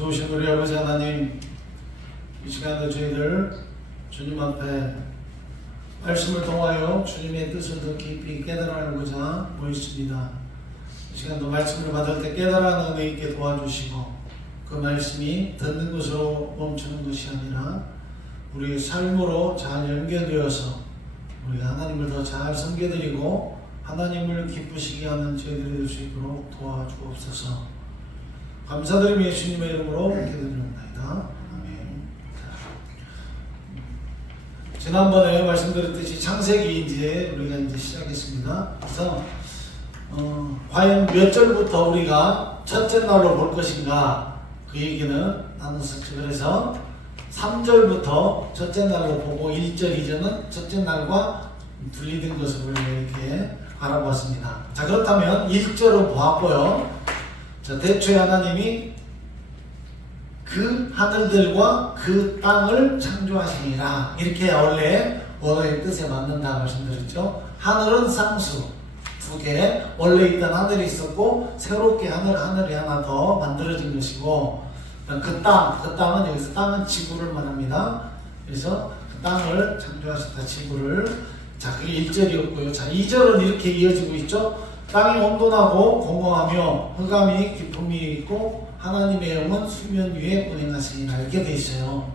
좋으신 우리 아버지 하나님, 이 시간도 저희들 주님 앞에 말씀을 통하여 주님의 뜻을 더 깊이 깨달아가고자 모였습니다. 이 시간도 말씀을 받을 때 깨달아는 은혜 있게 도와주시고, 그 말씀이 듣는 것으로 멈추는 것이 아니라 우리의 삶으로 잘 연결되어서 우리가 하나님을 더 잘 섬겨드리고 하나님을 기쁘시게 하는 저희들이 될 수 있도록 도와주옵소서. 감사드리며 예수님의 이름으로 기도드립니다. 아멘. 지난번에 말씀드렸듯이 창세기 우리가 시작했습니다. 그래서 과연 몇 절부터 우리가 첫째 날로 볼 것인가, 그 얘기는 나눴었죠. 그래서 3절부터 첫째 날로 보고 1절, 2절은 첫째 날과 분리된 것을 우리가 이렇게 알아보았습니다. 자, 그렇다면 1절은 보았고요. 자, 대초에 하나님이 그 하늘들과 그 땅을 창조하시니라, 이렇게 원래 원어의 뜻에 맞는다 말씀드렸죠. 하늘은 쌍수 두 개, 원래 있던 하늘이 있었고 새롭게 하늘이 하나 더 만들어진 것이고, 그 땅은 여기서 땅은 지구를 말합니다. 그래서 그 땅을 창조하셨다, 지구를. 자, 그게 1절이었고요. 자, 2절은 이렇게 이어지고 있죠. 땅이 온돈하고 공허하며 흑암이 깊음이 있고 하나님의 영은 수면 위에 운행하시니라, 이렇게 돼 있어요.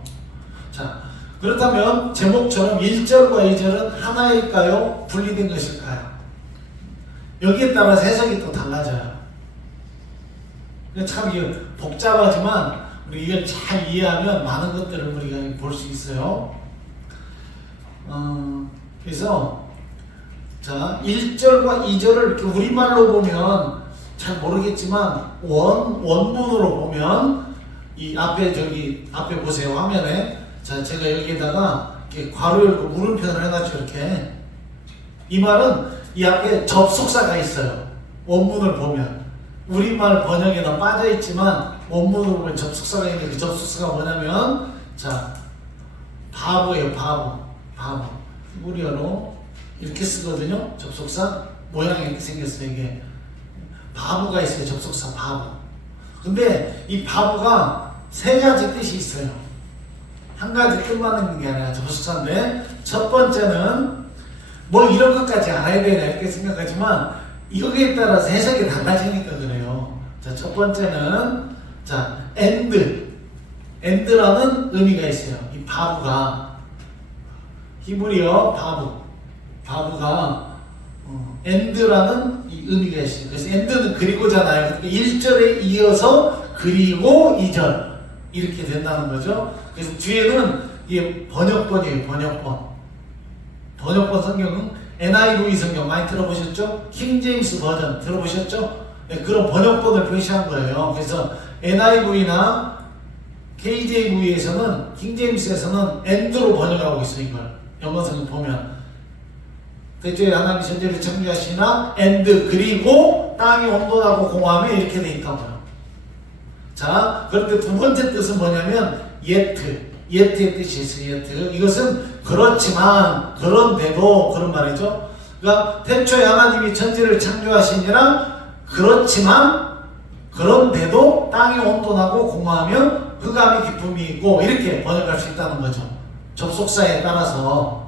자, 그렇다면 제목처럼 1절과 2절은 하나일까요? 분리된 것일까요? 여기에 따라서 해석이 또 달라져요. 참 이게 복잡하지만 우리 이걸 잘 이해하면 많은 것들을 우리가 볼 수 있어요. 그래서 자, 1절과 2절을 이렇게 우리말로 보면 잘 모르겠지만 원문으로 보면 이 앞에 보세요, 화면에. 자, 제가 여기에다가 이렇게 괄호 열고 물음표를 해놨죠, 이렇게. 이 말은 이 앞에 접속사가 있어요. 원문을 보면 우리말 번역에는 빠져 있지만 원문으로 보면 접속사가 있는데, 그 접속사가 뭐냐면, 자, 바보예요, 바보. 히브리어로 이렇게 쓰거든요. 접속사 모양이 이렇게 생겼어요. 이게 바보가 있어요. 접속사 바보. 근데 이 바보가 세 가지 뜻이 있어요. 한 가지 뜻만 있는 게 아니라 접속사인데, 첫 번째는 뭐 이런 것까지 알아야 되나 이렇게 생각하지만 이거에 따라서 해석이 달라지니까 그래요. 자, 첫 번째는 자, end라는 의미가 있어요. 이 바보가, 히브리어 바보가 end라는 이 의미가 있어요. 그래서 end는 그리고잖아요. 그러니까 1절에 이어서 그리고 2절 이렇게 된다는 거죠. 그래서 뒤에는 이게 번역본이에요. 번역본 성경은 NIV 성경 많이 들어보셨죠? 킹제임스 버전 들어보셨죠? 네, 그런 번역본을 표시한 거예요. 그래서 NIV나 KJV에서는, 킹제임스에서는 end로 번역하고 있어요. 이걸 영어 성경 보면 대초에 하나님이 천지를 창조하시나 end, 그리고 땅이 온돈하고 공허하며 이렇게 돼 있다고요. 자, 그런데 두 번째 뜻은 뭐냐면 yet의 뜻이 있어요. 이것은 그렇지만, 그런데도, 그런 말이죠. 그러니까 태초에 하나님이 천지를 창조하시니라, 그렇지만 그런데도 땅이 온돈하고 공허하며 흑암이 깊음이 있고, 이렇게 번역할 수 있다는 거죠. 접속사에 따라서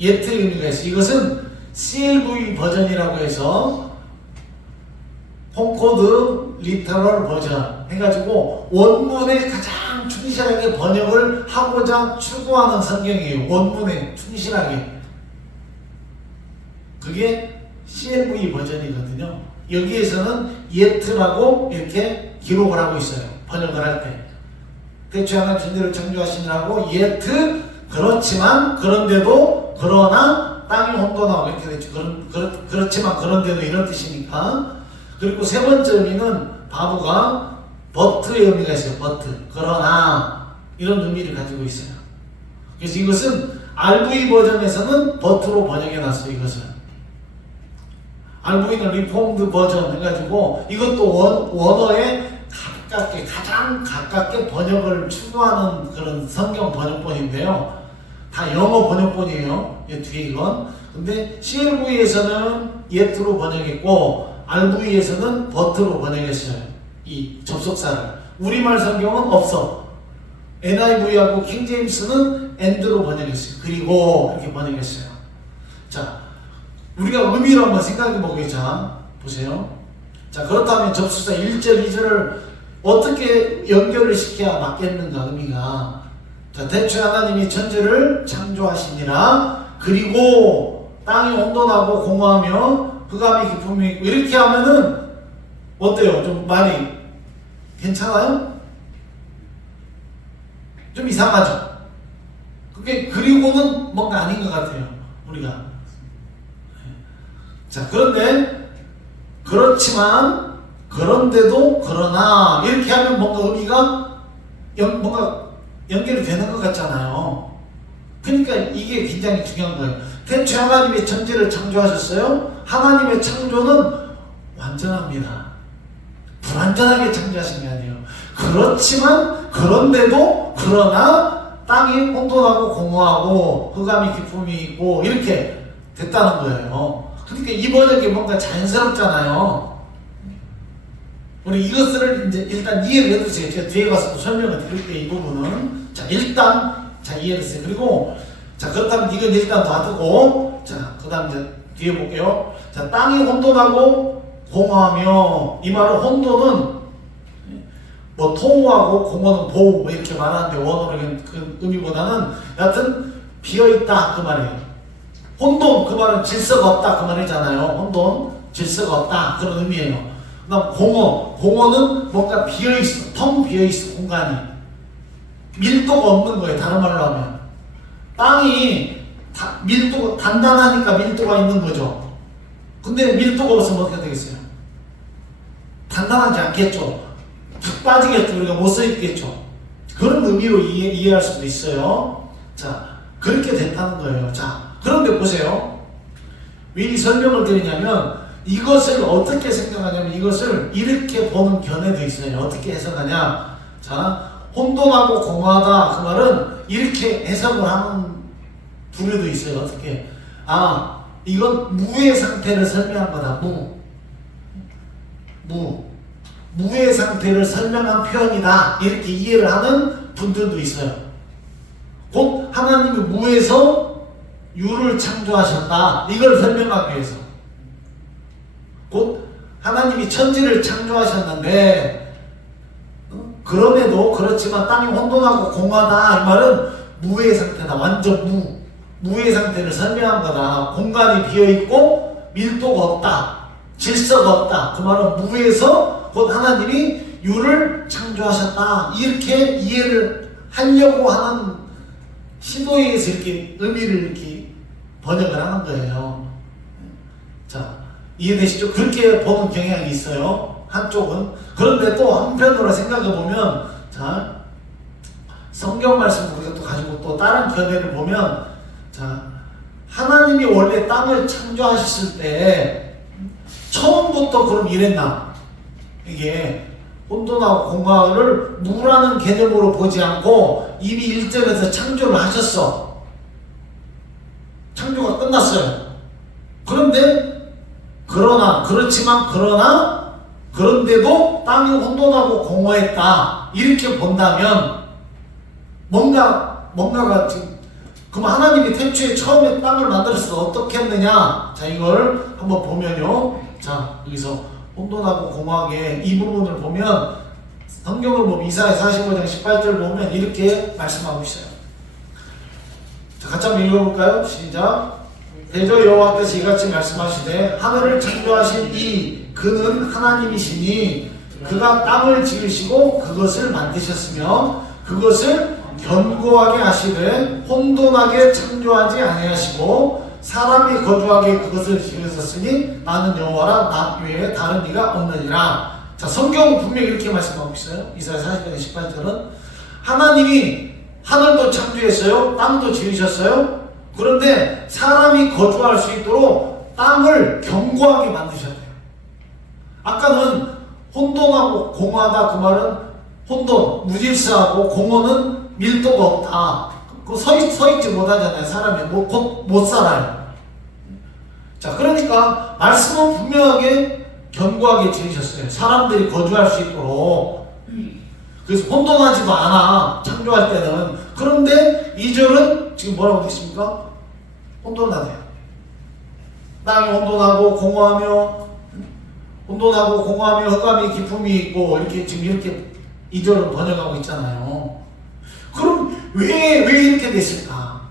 yet의 의미가 있어요. 이것은 CLV 버전이라고 해서 홈코드 리터럴 버전 해가지고 원문에 가장 충실하게 번역을 하고자 추구하는 성경이에요. 원문에 충실하게. 그게 CLV 버전이거든요. 여기에서는 yet라고 이렇게 기록을 하고 있어요. 번역을 할 때. 대초에 하나님 천지를 창조하시느라고 yet, 그렇지만, 그런데도, 그러나, 땅이 온돈하고 이렇게 됐죠. 그렇지만, 그런데도 이런 뜻이니까. 그리고 세 번째 의미는 바보가 but의 의미가 있어요. but. 그러나, 이런 의미를 가지고 있어요. 그래서 이것은 RV 버전에서는 but로 번역해놨어요. 이것은. RV는 리폼드 버전 해가지고 이것도 원어에 가장 가깝게 번역을 추구하는 그런 성경 번역본인데요. 다 영어 번역본이에요. 뒤에 이건. 근데 CLV에서는 yet로 번역했고 RV에서는 but로 번역했어요. 이 접속사를. 우리말 성경은 없어. NIV하고 킹제임스는 and로 번역했어요. 그리고 이렇게 번역했어요. 자, 우리가 의미를 한번 생각해 보겠자. 보세요. 자, 그렇다면 접수사 1절, 2절을 어떻게 연결을 시켜야 맞겠는가, 의미가. 자, 대충 하나님이 천지를 창조하시니라. 그리고 땅이 온돈하고 공허하며 흑암이 깊음이 있고, 이렇게 하면은 어때요? 좀 많이 괜찮아요? 좀 이상하죠? 그게 그리고는 뭔가 아닌 것 같아요, 우리가. 자, 그런데 그렇지만 그런데도 그러나 이렇게 하면 뭔가 의미가 뭔가 연결이 되는 것 같잖아요. 그러니까 이게 굉장히 중요한 거예요. 대체 하나님의 천지를 창조하셨어요. 하나님의 창조는 완전합니다. 불완전하게 창조하신 게 아니에요. 그렇지만 그런데도 그러나 땅이 혼돈하고 공허하고 흑암이 깊음이 있고 이렇게 됐다는 거예요. 그러니까 이 번역이 뭔가 자연스럽잖아요. 우리 이것을 이제 일단 이해를 해두세요. 제가 뒤에 가서 또 설명을 드릴게요. 이 부분은. 자, 일단 이해를 했어요. 그리고 자, 그렇다면 이건 일단 놔두고, 자, 그 다음 이제 뒤에 볼게요. 자, 땅이 혼돈하고 공허하며, 이 말은 혼돈은 뭐 토우하고 공허는 보우 뭐 이렇게 말하는데, 원어로 그 의미보다는 여하튼 비어있다 그 말이에요. 혼돈 그 말은 질서가 없다 그 말이잖아요. 혼돈 질서가 없다 그런 의미예요. 그 다음 공허는 뭔가 비어있어, 텅 비어있어. 공간이 밀도가 없는 거예요. 다른 말로 하면 땅이 밀도가 단단하니까 밀도가 있는 거죠. 근데 밀도가 없으면 어떻게 되겠어요? 단단하지 않겠죠. 툭 빠지겠죠. 우리가 못 써 있겠죠. 그런 의미로 이해할 수도 있어요. 자, 그렇게 됐다는 거예요. 자, 그런데 보세요. 왜 이 설명을 드리냐면 이것을 어떻게 생각하냐면 이것을 이렇게 보는 견해도 있어요. 어떻게 해석하냐. 자, 혼돈하고 공허하다 그 말은 이렇게 해석을 하는 부류도 있어요. 어떻게? 아, 이건 무의 상태를 설명한 거다. 무의 상태를 설명한 표현이다. 이렇게 이해를 하는 분들도 있어요. 곧 하나님이 무에서 유를 창조하셨다. 이걸 설명하기 위해서. 곧 하나님이 천지를 창조하셨는데 그럼에도 그렇지만 땅이 혼돈하고 공허하다. 이 말은 무의 상태다. 완전 무의 상태를 설명한 거다. 공간이 비어있고 밀도가 없다. 질서가 없다. 그 말은 무에서 곧 하나님이 유를 창조하셨다. 이렇게 이해를 하려고 하는 시도에 의해서 이렇게 의미를 이렇게 번역을 하는 거예요. 자, 이해되시죠? 그렇게 보는 경향이 있어요. 한쪽은. 그런데 또 한편으로 생각해 보면, 자, 성경 말씀을 우리가 또 가지고 또 다른 견해를 보면, 자, 하나님이 원래 땅을 창조하셨을 때 처음부터 그럼 이랬나? 이게 혼돈하고 공허를 무라는 개념으로 보지 않고 이미 1절에서 창조를 하셨어. 창조가 끝났어요. 그런데 그런데도 땅이 혼돈하고 공허했다. 이렇게 본다면 뭔가가 지금 그럼 하나님이 태초에 처음에 땅을 만들었을 때 어떻게 했느냐? 자, 이걸 한번 보면요. 자, 여기서 혼돈하고 공허하게 이 부분을 보면 성경을 보면 이사야 45장 18절 보면 이렇게 말씀하고 있어요. 자, 같이 한번 읽어볼까요? 시작. 대저 여호와께서 이같이 말씀하시되 하늘을 창조하신 그는 하나님이시니 그가 땅을 지으시고 그것을 만드셨으며 그것을 견고하게 하시되 혼돈하게 창조하지 아니하시고 사람이 거주하게 그것을 지으셨으니 나는 여호와라 나 외에 다른 이가 없느니라. 자, 성경은 분명히 이렇게 말씀하고 있어요. 이사야 40장 18절은 하나님이 하늘도 창조했어요. 땅도 지으셨어요. 그런데 사람이 거주할 수 있도록 땅을 견고하게 만드셨대요. 아까는 혼돈하고 공허하다 그 말은 혼돈, 무질서하고 공허는 밀도가 없다. 서 있지 못하잖아요. 사람이 못 살아요. 자, 그러니까 말씀은 분명하게 견고하게 지으셨어요. 사람들이 거주할 수 있도록. 그래서 혼돈하지도 않아. 창조할 때는. 그런데 2절은 지금 뭐라고 되십니까? 혼돈하대요. 땅이 혼돈하고 공허하며 흑암이 기품이 있고 이렇게 지금 이렇게 2절은 번역하고 있잖아요. 그럼 왜 이렇게 됐을까?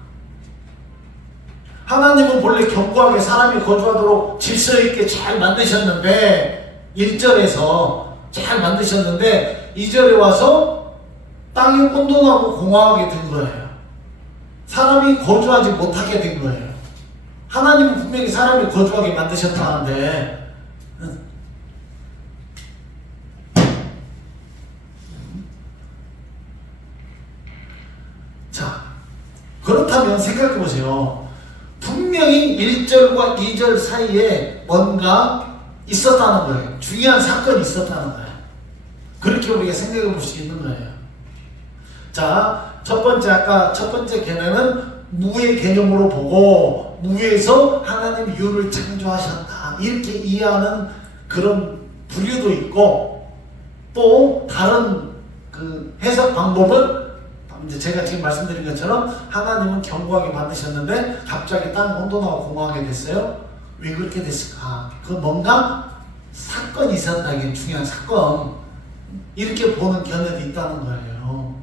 하나님은 본래 견고하게 사람이 거주하도록 질서 있게 잘 만드셨는데 1절에서 잘 만드셨는데 2절에 와서 땅이 혼돈하고 공허하게 된 거예요. 사람이 거주하지 못하게 된 거예요. 하나님은 분명히 사람이 거주하게 만드셨다는데 자, 그렇다면 생각해 보세요. 분명히 1절과 2절 사이에 뭔가 있었다는 거예요. 중요한 사건이 있었다는 거예요. 그렇게 우리가 생각해 볼 수 있는 거예요. 자, 아까 첫 번째 개념은 무의 개념으로 보고 무에서 하나님 유를 창조하셨다 이렇게 이해하는 그런 부류도 있고, 또 다른 그 해석 방법은 이제 제가 지금 말씀드린 것처럼 하나님은 견고하게 만드셨는데 갑자기 땅이 혼돈하고 공허하게 됐어요. 왜 그렇게 됐을까? 그 뭔가 사건이 있었다. 이게 중요한 사건. 이렇게 보는 견해도 있다는 거예요.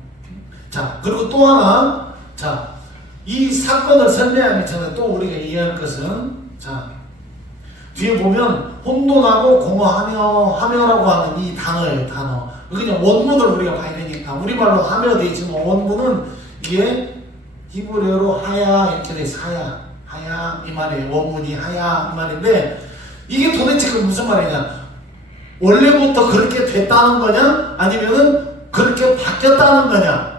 자, 그리고 또 하나, 자, 이 사건을 설명하기 전에 또 우리가 이해할 것은, 자, 뒤에 보면 혼돈하고 공허하며라고 하는 이 단어예요, 단어. 그냥 원문을 우리가 봐야 되니까. 우리말로 하며 되어 있지만 원문은 이게 히브리어로 하야 이렇게 돼 있어. 하야 이 말이에요. 원문이 하야 이 말인데, 이게 도대체 그 무슨 말이냐? 원래부터 그렇게 됐다는 거냐? 아니면은 그렇게 바뀌었다는 거냐?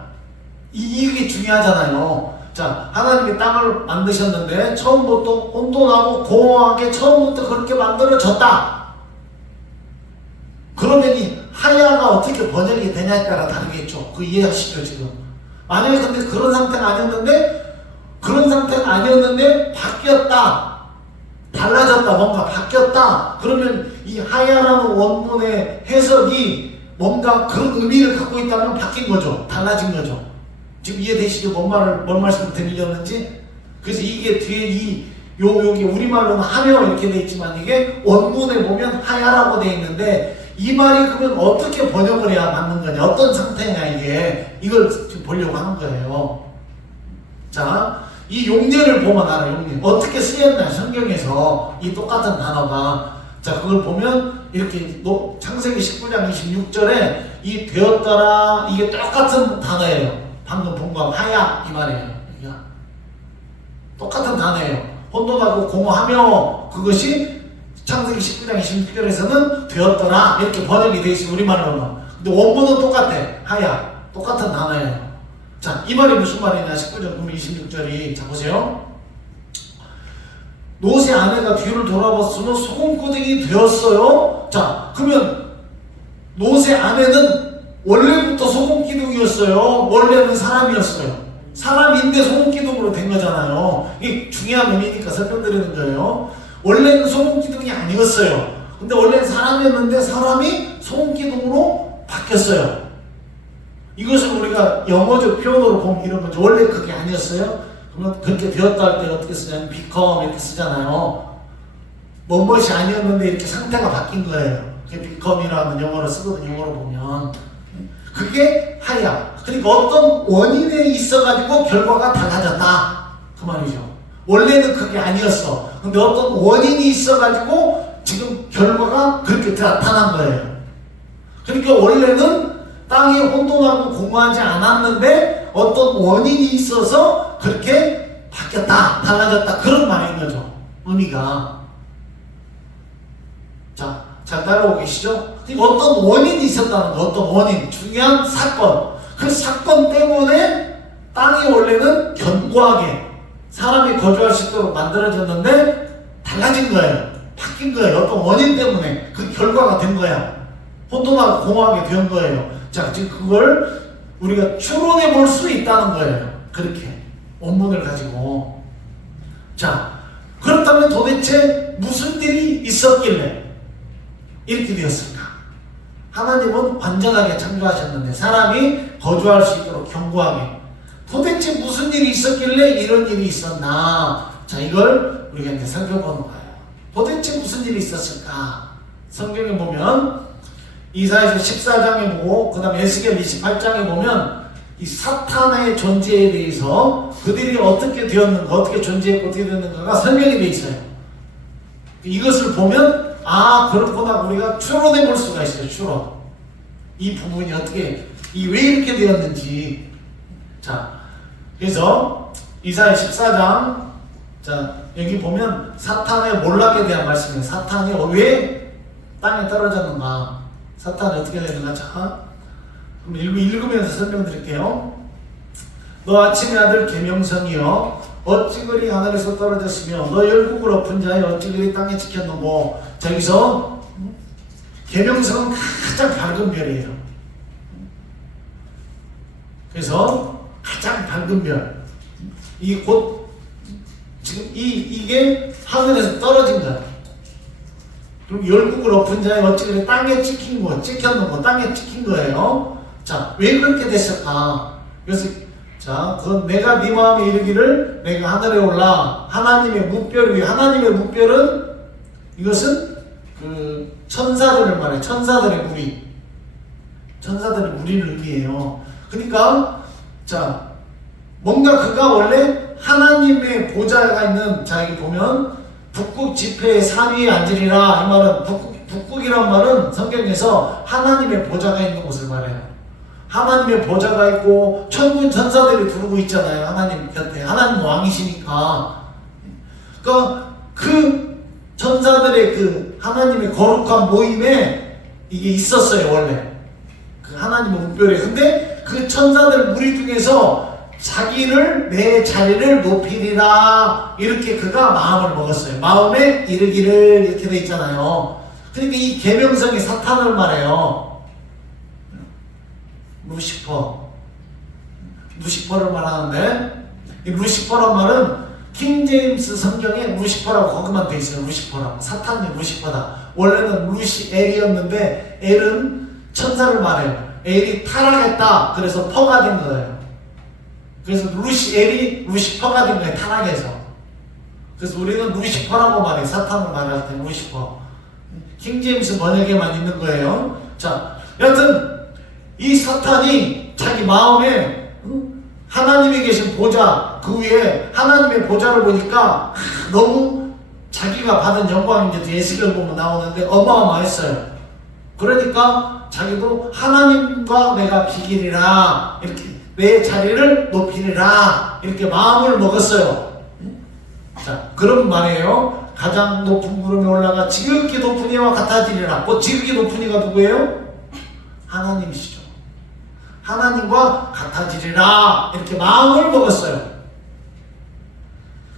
이게 중요하잖아요. 자, 하나님이 땅을 만드셨는데 처음부터 혼돈하고 공허하게 처음부터 그렇게 만들어졌다. 그러면 이 하야가 어떻게 번역이 되냐에 따라 다르겠죠. 그 이해하시죠 지금? 만약에 근데 그런 상태가 아니었는데 바뀌었다, 달라졌다, 뭔가 바뀌었다. 그러면 이 하야라는 원문의 해석이 뭔가 그런 의미를 갖고 있다면 바뀐 거죠. 달라진 거죠. 지금 이해되시죠? 뭔 말씀을 드리려는지? 그래서 이게 뒤에 여기 우리말로는 하며 이렇게 돼 있지만 이게 원문에 보면 하야라고 돼 있는데, 이 말이 그러면 어떻게 번역을 해야 맞는 거냐? 어떤 상태냐 이게? 이걸 지금 보려고 하는 거예요. 자, 이 용례를 보면 알아요. 용례. 어떻게 쓰였나 성경에서 이 똑같은 단어가. 자, 그걸 보면 이렇게 창세기 19장 26절에 이 되었더라 이게 똑같은 단어예요. 방금 본 거 하야 이 말이에요. 똑같은 단어예요. 혼돈하고 공허하며, 그것이 창세기 19장 26절에서는 되었더라 이렇게 번역이 되어 있어요. 우리말로는. 근데 원문은 똑같아. 하야 똑같은 단어예요. 자, 이 말이 무슨 말이냐? 19절 26절이 자 보세요. 롯의 아내가 뒤를 돌아봤으면 소금구덩이 되었어요. 자, 그러면 롯의 아내는 원래부터 소금기둥이었어요? 원래는 사람이었어요? 사람인데 소금기둥으로 된 거잖아요. 이게 중요한 의미니까 설명드리는 거예요. 원래는 소금기둥이 아니었어요. 근데 원래는 사람이었는데 사람이 소금기둥으로 바뀌었어요. 이것을 우리가 영어적 표현으로 보면 이런 거죠. 원래 그게 아니었어요? 그러면 그렇게 되었다 할 때 어떻게 쓰냐면 become 이렇게 쓰잖아요. 무엇이 아니었는데 이렇게 상태가 바뀐 거예요. 그게 become이라는 영어로 쓰거든요. 영어로 보면. 그게 하야. 그러니까 어떤 원인에 있어가지고 결과가 달라졌다. 그 말이죠. 원래는 그게 아니었어. 근데 어떤 원인이 있어가지고 지금 결과가 그렇게 나타난 거예요. 그러니까 원래는 땅이 혼돈하고 공허하지 않았는데 어떤 원인이 있어서 그렇게 바뀌었다, 달라졌다, 그런 말인 거죠. 의미가. 자, 잘 따라오고 계시죠? 그러니까 어떤 원인이 있었다는 거, 어떤 원인, 중요한 사건. 그 사건 때문에 땅이 원래는 견고하게 사람이 거주할 수 있도록 만들어졌는데 달라진 거예요. 바뀐 거예요. 어떤 원인 때문에 그 결과가 된 거야. 혼돈하고 공허하게 된 거예요. 자, 지금 그걸 우리가 추론해 볼 수 있다는 거예요. 그렇게 원문을 가지고. 자, 그렇다면 도대체 무슨 일이 있었길래 이렇게 되었을까? 하나님은 완전하게 창조하셨는데 사람이 거주할 수 있도록 견고하게. 도대체 무슨 일이 있었길래 이런 일이 있었나? 자, 이걸 우리가 이제 살펴보는 거예요. 도대체 무슨 일이 있었을까? 성경에 보면 이사야서 14장에 보고 그 다음에 에스겔 28장에 보면 이 사탄의 존재에 대해서 그들이 어떻게 되었는가, 어떻게 존재했고 어떻게 되었는가가 설명이 되어 있어요. 이것을 보면 그렇구나, 우리가 추론해 볼 수가 있어요. 추론. 이 부분이 어떻게, 왜 이렇게 되었는지. 자, 그래서 이사야 14장, 자, 여기 보면 사탄의 몰락에 대한 말씀이에요. 사탄이 왜 땅에 떨어졌는가, 사탄이 어떻게 되는가. 자, 그럼 읽으면서 설명드릴게요. 너 아침의 아들 계명성이여, 어찌 그리 하늘에서 떨어졌으며 너 열국을 엎은 자여 어찌 그리 땅에 지켰노고. 자, 여기서 계명성은 가장 밝은 별이에요. 그래서 가장 밝은 별, 이 곧 지금 이게 하늘에서 떨어진 거야. 그럼 열국을 엎은 자에 어찌 그리 땅에 찍힌 거, 찍혔노고, 땅에 찍힌 거예요. 자, 왜 그렇게 됐을까? 그래서 자, 그건 내가 네 마음에 이르기를 내가 하늘에 올라 하나님의 묵별 위에. 하나님의 묵별은 이것은 그 천사들을 말해. 천사들의 무리. 천사들의 무리를 의미해요. 그러니까 자, 뭔가 그가 원래 하나님의 보좌가 있는, 자, 여기 보면 북극 지폐의 산 위에 앉으리라. 이 말은 북극이란 말은 성경에서 하나님의 보좌가 있는 곳을 말해요. 하나님의 보좌가 있고 천군 천사들이 두르고 있잖아요. 하나님 곁에. 하나님 왕이시니까. 그러니까 그 천사들의 그 하나님의 거룩한 모임에 이게 있었어요. 원래 그 하나님의 묵별에. 근데 그 천사들 무리 중에서 자기를 내 자리를 높이리라, 이렇게 그가 마음을 먹었어요. 마음에 이르기를, 이렇게 돼 있잖아요. 그러니까 이 계명성이 사탄을 말해요. 루시퍼를 말하는데, 이 루시퍼란 말은 킹제임스 성경에 루시퍼라고 거기만 돼 있어요. 루시퍼라고. 사탄이 루시퍼다. 원래는 루시엘이었는데 엘은 천사를 말해요. 엘이 타락했다. 그래서 퍼가 된 거예요. 그래서 루시엘이 루시퍼가 된 거예요. 타락해서. 그래서 우리는 루시퍼라고 말해요. 사탄을 말할 때 루시퍼. 킹제임스 번역에만 있는 거예요. 자, 여하튼 이 사탄이 자기 마음에 하나님이 계신 보좌, 그 위에 하나님의 보좌를 보니까 너무 자기가 받은 영광인데 에스겔 보면 나오는데 어마어마했어요. 그러니까 자기도 하나님과 내가 비기리라, 이렇게 내 자리를 높이리라, 이렇게 마음을 먹었어요. 자, 그런 말이에요. 가장 높은 구름에 올라가 지극히 높은 이와 같아지리라. 지극히 높은 이가 누구예요? 하나님이시죠. 하나님과 같아지리라, 이렇게 마음을 먹었어요.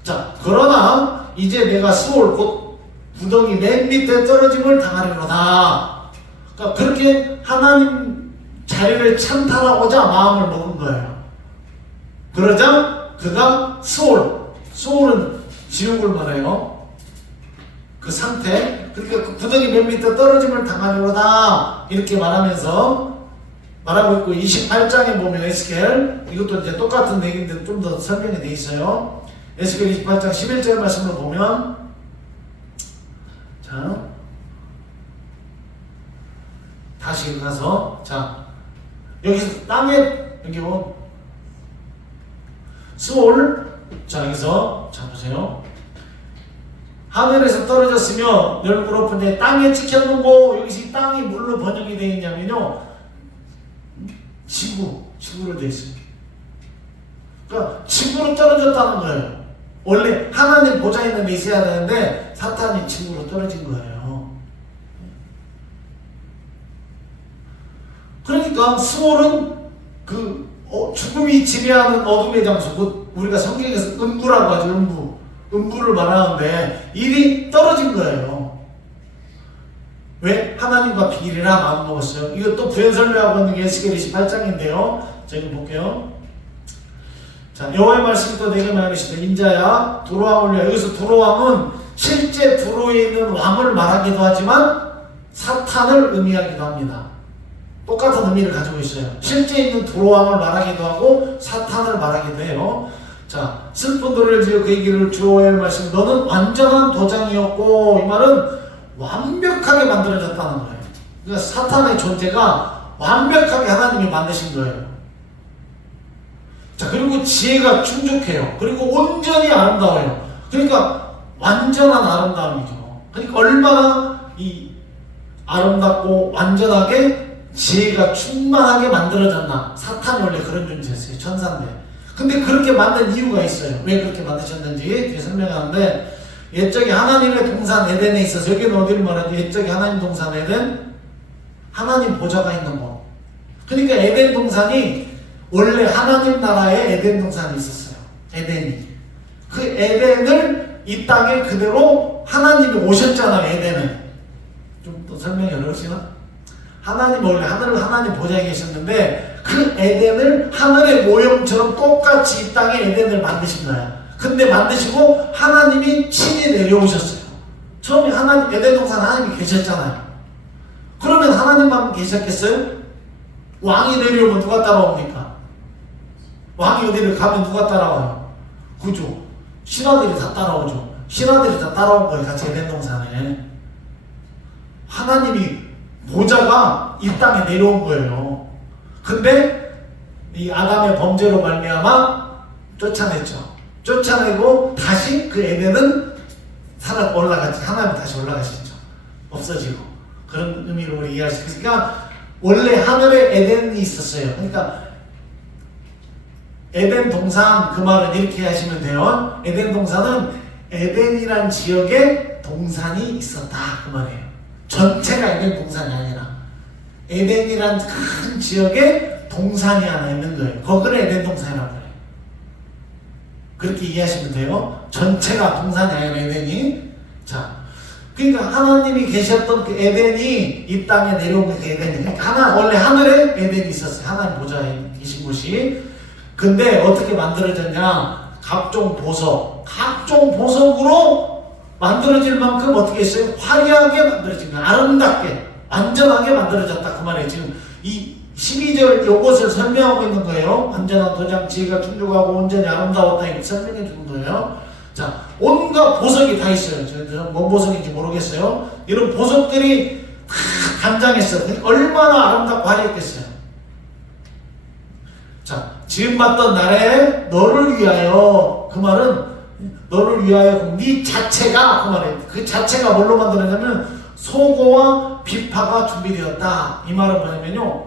자, 그러나 이제 내가 수월, 곧 구덩이 맨 밑에 떨어짐을 당하리로다. 그러니까 그렇게 하나님 자리를 찬탈하고자 마음을 먹은 거예요. 그러자 그가 수월은 지옥을 말해요. 그 상태, 그러니까 그 구덩이 맨 밑에 떨어짐을 당하리로다, 이렇게 말하면서 말하고 있고, 28장에 보면 에스겔, 이것도 이제 똑같은 얘기인데 좀 더 설명이 돼 있어요. 에스겔 28장 11절 말씀을 보면, 자, 다시 가서, 자, 여기서 땅에, 여기 보면 수월, 자, 여기서, 자, 보세요. 하늘에서 떨어졌으며 열물 엎은 데 땅에 찍혔는고, 여기서 이 땅이 뭘로 번역이 되어 있냐면요, 지구로 되어 있어요. 그러니까 지구로 떨어졌다는 거예요. 원래 하나님 보좌 있는 데 있어야 되는데 사탄이 지구로 떨어진 거예요. 그러니까 수월은 그 죽음이 지배하는 어둠의 장소, 곧 우리가 성경에서 음부라고 하죠. 음부를 말하는데 일이 떨어진 거예요. 왜? 하나님과 비기리라 마음 먹었어요. 이것도 부연 설명하고 있는 게 에스겔 28장인데요. 자, 이거 볼게요. 자, 여호와의 말씀이 또 내게 말하시되 인자야 두로왕을 위하여. 여기서 두로왕은 실제 두로에 있는 왕을 말하기도 하지만 사탄을 의미하기도 합니다. 똑같은 의미를 가지고 있어요. 실제 있는 두로왕을 말하기도 하고 사탄을 말하기도 해요. 자, 슬픈 노래를 지어 그 얘기를 주어의 말씀, 너는 완전한 도장이었고, 이 말은 완벽하게 만들어졌다는 거예요. 그러니까 사탄의 존재가 완벽하게 하나님이 만드신 거예요. 자, 그리고 지혜가 충족해요. 그리고 온전히 아름다워요. 그러니까 완전한 아름다움이죠. 그러니까 얼마나 이 아름답고 완전하게 지혜가 충만하게 만들어졌나. 사탄이 원래 그런 존재였어요. 천사인데. 근데 그렇게 만든 이유가 있어요. 왜 그렇게 만드셨는지 뒤에 설명하는데, 옛적에 하나님의 동산 에덴에 있어서, 여기는 어디를 말하지? 옛적에 하나님 동산 에덴, 하나님 보좌가 있는 곳. 그러니까 에덴 동산이 원래 하나님 나라에 에덴 동산이 있었어요. 에덴이. 그 에덴을 이 땅에 그대로 하나님이 오셨잖아요. 에덴에. 좀 더 설명이 어려우시나? 하나님 원래 하나님 보좌에 계셨는데 그 에덴을 하늘의 모형처럼 똑같이 이 땅에 에덴을 만드신 거야. 근데 만드시고 하나님이 친히 내려오셨어요. 처음에 하나님 에덴 동산 하나님이 계셨잖아요. 그러면 하나님만 계셨겠어요? 왕이 내려오면 누가 따라옵니까? 왕이 어디를 가면 누가 따라와요? 그죠? 신하들이 다 따라오죠. 신하들이 다 따라온 거예요. 같이 에덴 동산에. 하나님이 보좌가 이 땅에 내려온 거예요. 근데 이 아담의 범죄로 말미암아 쫓아냈죠. 쫓아내고 다시 그 에덴은 살아 올라갔지. 하나님 다시 올라가시죠. 없어지고. 그런 의미로 우리 이해할 수 있으니까 원래 하늘에 에덴이 있었어요. 그러니까 에덴 동산, 그 말은 이렇게 하시면 돼요. 에덴 동산은 에덴이란 지역에 동산이 있었다, 그 말이에요. 전체가 에덴 동산이 아니라 에덴이란 큰 지역에 동산이 하나 있는 거예요. 거기를 에덴 동산이라고 해요. 그렇게 이해하시면 돼요. 전체가 동산이 아니라 에덴이. 자, 그러니까 하나님이 계셨던 그 에덴이 이 땅에 내려온 그 에덴이, 그러니까 원래 하늘에 에덴이 있었어요. 하나님 보좌에 계신 곳이. 근데 어떻게 만들어졌냐? 각종 보석으로 만들어질 만큼 어떻게 했어요? 화려하게 만들어진 거예요. 아름답게, 완전하게 만들어졌다, 그 말이에요. 지금 이 12절 요것을 설명하고 있는 거예요. 완전한 도장, 지혜가 충족하고 온전히 아름다웠다, 이렇게 설명해 주는 거예요. 자, 온갖 보석이 다 있어요. 저는 뭔 보석인지 모르겠어요. 이런 보석들이 다 단장했어요. 얼마나 아름답고 화려했겠어요. 자, 지금 봤던 날에 너를 위하여, 그 말은 너를 위하여 네 자체가, 그 말이에요. 그 자체가 뭘로 만들어냐면 소고와 비파가 준비되었다. 이 말은 뭐냐면요,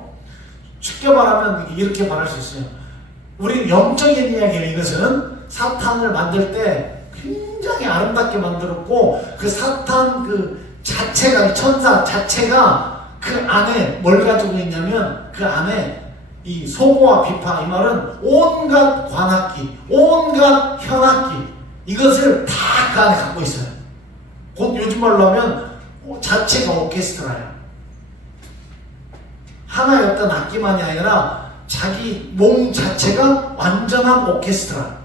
쉽게 말하면 이렇게 말할 수 있어요. 우리 영적인 이야기예요. 이것은 사탄을 만들 때 굉장히 아름답게 만들었고, 그 사탄 그 자체가, 천사 자체가 그 안에 뭘 가지고 있냐면, 그 안에 이 소고와 비파, 이 말은 온갖 관악기, 온갖 현악기, 이것을 다 그 안에 갖고 있어요. 곧 요즘 말로 하면 자체가 오케스트라예요. 하나의 어떤 악기만이 아니라 자기 몸 자체가 완전한 오케스트라.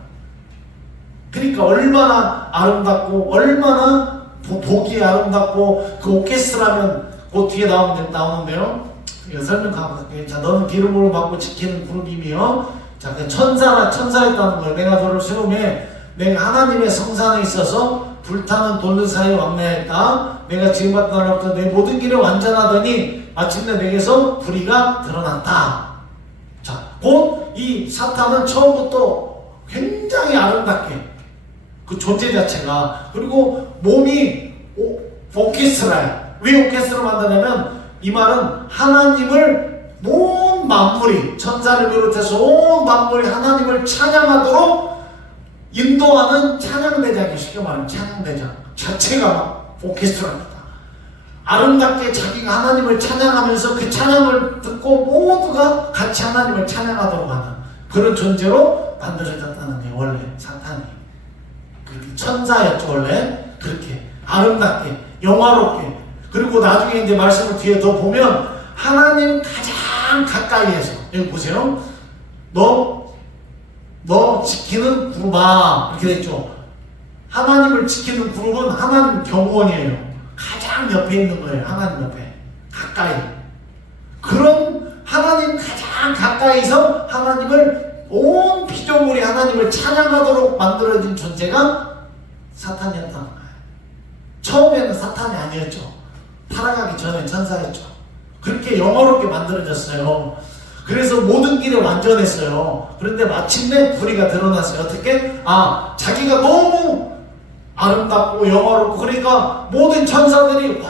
그러니까 얼마나 아름답고 얼마나 보기 아름답고, 그 오케스트라면 그 뒤에 나오는데요. 설명하고, 자, 너는 기름으로 받고 지키는 그룹이며, 자, 천사였다는 거예요. 내가 너를 세움에 내가 하나님의 성산에 있어서 불타는 돌들 사이에 왕래했다. 내가 지금 봤던 날부터 내 모든 길을 완전하더니 마침내 내게서 불의가 드러났다. 자, 곧 이 사탄은 처음부터 굉장히 아름답게, 그 존재 자체가, 그리고 몸이 오케스트라야. 왜 오케스트라 만드냐면, 이 말은 하나님을 온 만물이, 천사를 비롯해서 온 만물이 하나님을 찬양하도록 인도하는 찬양대장이, 쉽게 말하면 찬양대장 자체가 오케스트라입니다. 아름답게 자기가 하나님을 찬양하면서 그 찬양을 듣고 모두가 같이 하나님을 찬양하도록 하는 그런 존재로 만들어졌다는 게 원래 사탄이. 천사였죠. 원래 그렇게 아름답게 영화롭게. 그리고 나중에 이제 말씀을 뒤에 더 보면 하나님 가장 가까이에서, 여기 보세요. 너 지키는 그룹아, 이렇게 됐죠. 하나님을 지키는 그룹은 하나님 경호원이에요. 가장 옆에 있는 거예요. 하나님 옆에 가까이. 그런 하나님 가장 가까이서 하나님을 온 피조물이 하나님을 찬양하도록 만들어진 존재가 사탄이었다는 거예요. 처음에는 사탄이 아니었죠. 타락하기 전에 천사였죠. 그렇게 영어롭게 만들어졌어요. 그래서 모든 길에 완전했어요. 그런데 마침내 불의가 드러났어요. 어떻게? 자기가 너무 아름답고 영화롭고 그러니까 모든 천사들이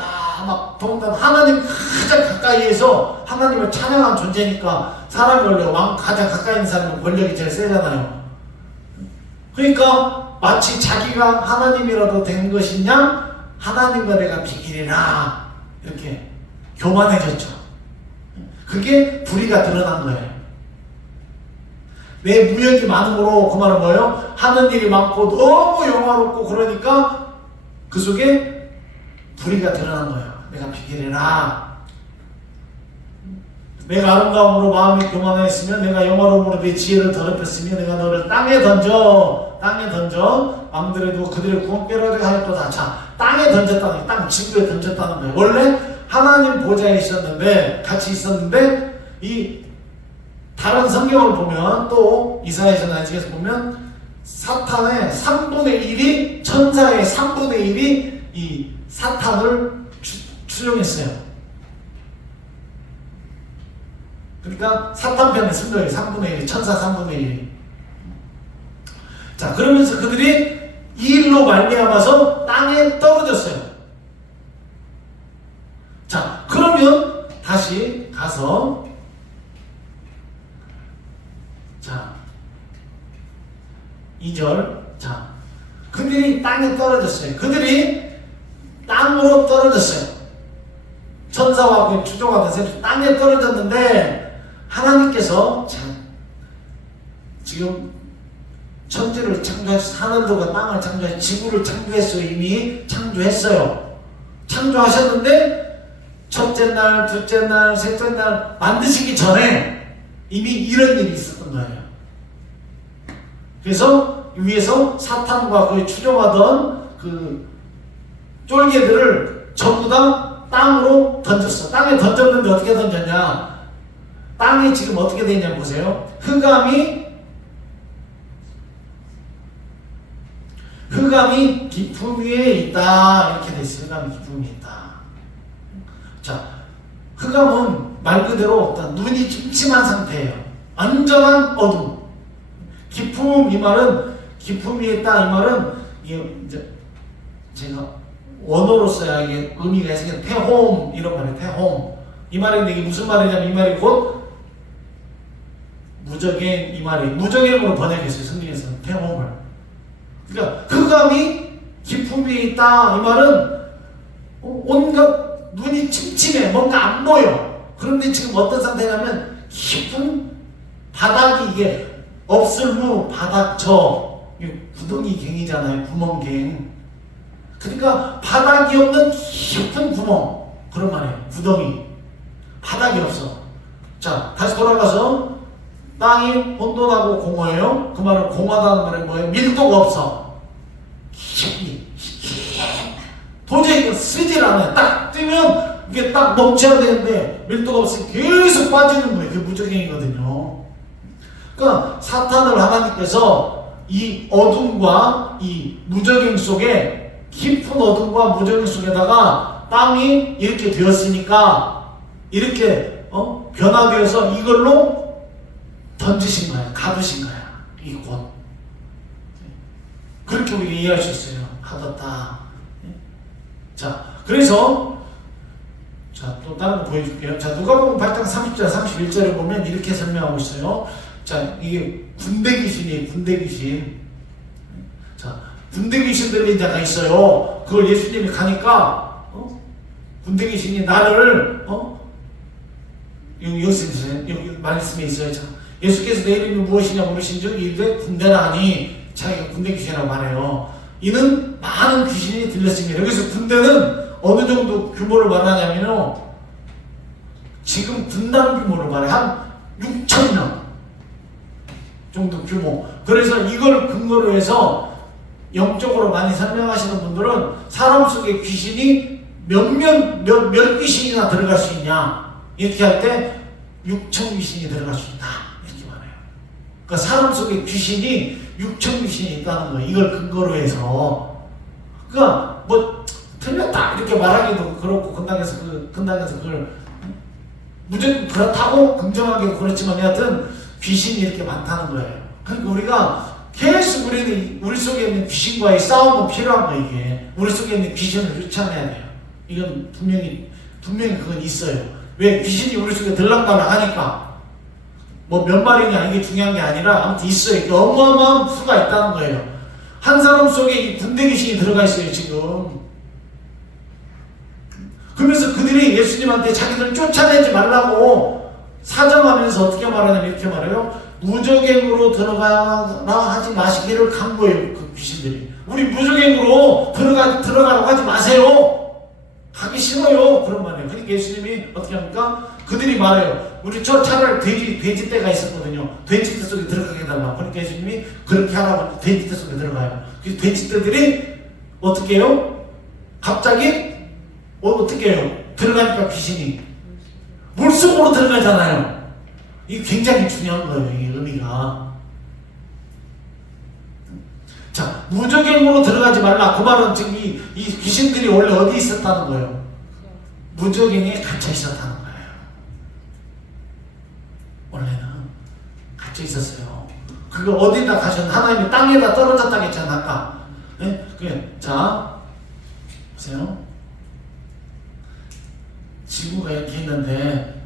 막 더군다나 하나님 가장 가까이에서 하나님을 찬양한 존재니까 사람이 원래 가장 가까이 있는 사람은 권력이 제일 세잖아요. 그러니까 마치 자기가 하나님이라도 된 것이냐 하나님과 내가 비기리라 이렇게 교만해졌죠. 그게 불의가 드러난 거예요. 내 무역이 많음으로 그 말은 뭐예요? 하는 일이 많고 너무 영화롭고 그러니까 그 속에 불의가 드러난 거예요. 내가 비기리라. 내가 아름다움으로 마음이 교만했으면 내가 영화로움으로 내 지혜를 더럽혔으면 내가 너를 땅에 던져 왕들에도 그들의 구원깨라도 하였도다. 자, 땅에 던졌다는 게 땅 지구에 던졌다는 거예요. 원래 하나님 보좌에 있었는데 같이 있었는데 이 다른 성경을 보면 또 이사야서 나지에서 보면 사탄의 3분의 1이 천사의 3분의 1이 이 사탄을 추종했어요. 그러니까 사탄 편에 쓴 거예요. 3분의 1, 천사 3분의 1. 자, 그러면서 그들이 이 일로 말미암아서 땅에 떨어졌어요. 자, 그러면 다시 가서 자, 2절. 자, 그들이 땅에 떨어졌어요. 그들이 땅으로 떨어졌어요. 천사와 추종하던 셈 땅에 떨어졌는데 하나님께서 지금 천지를 창조하셔서 하늘과 땅을 창조하셔서 지구를 창조했어요. 이미 창조했어요. 창조하셨는데 첫째 날, 둘째 날, 셋째 날 만드시기 전에 이미 이런 일이 있었던 거예요. 그래서 위에서 사탄과 그 추종하던 그 쫄개들을 전부 다 땅으로 던졌어. 땅에 던졌는데 어떻게 던졌냐? 땅이 지금 어떻게 되어 있냐 보세요. 흑암이 깊음 위에 있다. 이렇게 돼 있어요. 흑암이 깊음 위에 있다. 자, 흑암은 말 그대로 어떤 눈이 침침한 상태예요. 완전한 어둠. 깊음 이 말은 깊음 위에 있다 이 말은 이게 이제 제가 원어로 써야 이게 의미가 있으니까 태홈 이런 말이에요. 태홈. 이 말인데 이게 무슨 말이냐면 이 말이 곧 무적인 이 말이 무적인으로 번역했어요. 성경에서는 태홈을. 그러니까 흑암이 깊음 위에 있다 이 말은 온갖 눈이 침침해. 뭔가 안 보여. 그런데 지금 어떤 상태냐면 깊은 바닥이 이게 없을무 바닥처 구덩이 갱이잖아요. 구멍갱. 그러니까 바닥이 없는 깊은 구멍 그런 말이에요. 구덩이. 바닥이 없어. 자, 다시 돌아가서 땅이 혼돈하고 공허해요. 그 말은 공허하다는 말은 뭐예요? 밀도가 없어. 깊이. 도저히 쓰질 않아요. 딱 뜨면 이게 딱 멈춰야 되는데 밀도가 없으면 계속 빠지는 거예요. 그게 무적행이거든요. 그러니까 사탄을 하나님께서 이 어둠과 이 무적행 속에 깊은 어둠과 무적행 속에다가 땅이 이렇게 되었으니까 이렇게 변화되어서 이걸로 던지신 거야. 가두신 거야. 이 곳. 그렇게 우리가 이해할 수 있어요. 가뒀다. 자, 그래서 자, 또 다른 거 보여줄게요. 자, 누가복음 8장 30절 31절에 보면 이렇게 설명하고 있어요. 자, 이게 군대 귀신이에요. 군대 귀신. 자, 군대 귀신 들린 자가 있어요. 그걸 예수님이 가니까 군대 귀신이 나를 여기 말씀에 있어요. 자, 예수께서 내 이름이 무엇이냐 물으신즉 이르되 군대라 하니 자기가 군대 귀신이라고 말해요. 이는 많은 귀신이 들렸습니다. 여기서 군대는 어느 정도 규모를 말하냐면요. 지금 군단 규모를 말해. 한 6,000명 정도 규모. 그래서 이걸 근거로 해서 영적으로 많이 설명하시는 분들은 사람 속에 귀신이 몇 귀신이나 들어갈 수 있냐. 이렇게 할 때 육청 귀신이 들어갈 수 있다. 이렇게 말해요. 그러니까 사람 속에 귀신이 육청 귀신이 있다는 거예요. 이걸 근거로 해서. 그러니까 뭐 틀렸다 이렇게 말하기도 그렇고 근당에서 그걸 무조건 그렇다고 긍정하기도 그렇지만 여하튼 귀신이 이렇게 많다는 거예요. 그러니까 우리가 계속 우리 속에 있는 귀신과의 싸움은 필요한 거예요. 이게 우리 속에 있는 귀신을 쫓아내야 돼요. 이건 분명히 그건 있어요. 왜? 귀신이 우리 속에 들락날락 하니까 뭐 몇 마리냐 이게 중요한 게 아니라 아무튼 있어요. 이게 어마어마한 수가 있다는 거예요. 한 사람 속에 이 군대 귀신이 들어가 있어요 지금. 그러면서 그들이 예수님한테 자기들을 쫓아내지 말라고 사정하면서 어떻게 말하냐면 이렇게 말해요. 무적행으로 들어가라 하지 마시기를 간구해요. 그 귀신들이. 우리 무적행으로 들어가라고 하지 마세요. 가기 싫어요. 그런 말이에요. 그러니까 예수님이 어떻게 합니까? 그들이 말해요. 우리 차라리 돼지 떼가 있었거든요. 돼지 떼 속에 들어가게 해달라고. 그러니까 예수님이 그렇게 하라고 돼지 떼 속에 들어가요. 그래서 돼지 떼들이 어떻게 해요? 갑자기 어떻게 해요? 들어가니까 귀신이 물속으로 들어가잖아요. 이게 굉장히 중요한 거예요. 이 의미가. 자, 무적행으로 들어가지 말라. 그 말은 지금 이 귀신들이 원래 어디 있었다는 거예요? 무적행에 갇혀 있었다는 거예요. 원래는 갇혀 있었어요. 그거 어디다 가셨나? 하나님이 땅에다 떨어졌다고 했잖아 아까. 네? 자, 보세요. 지구가 이렇게 있는데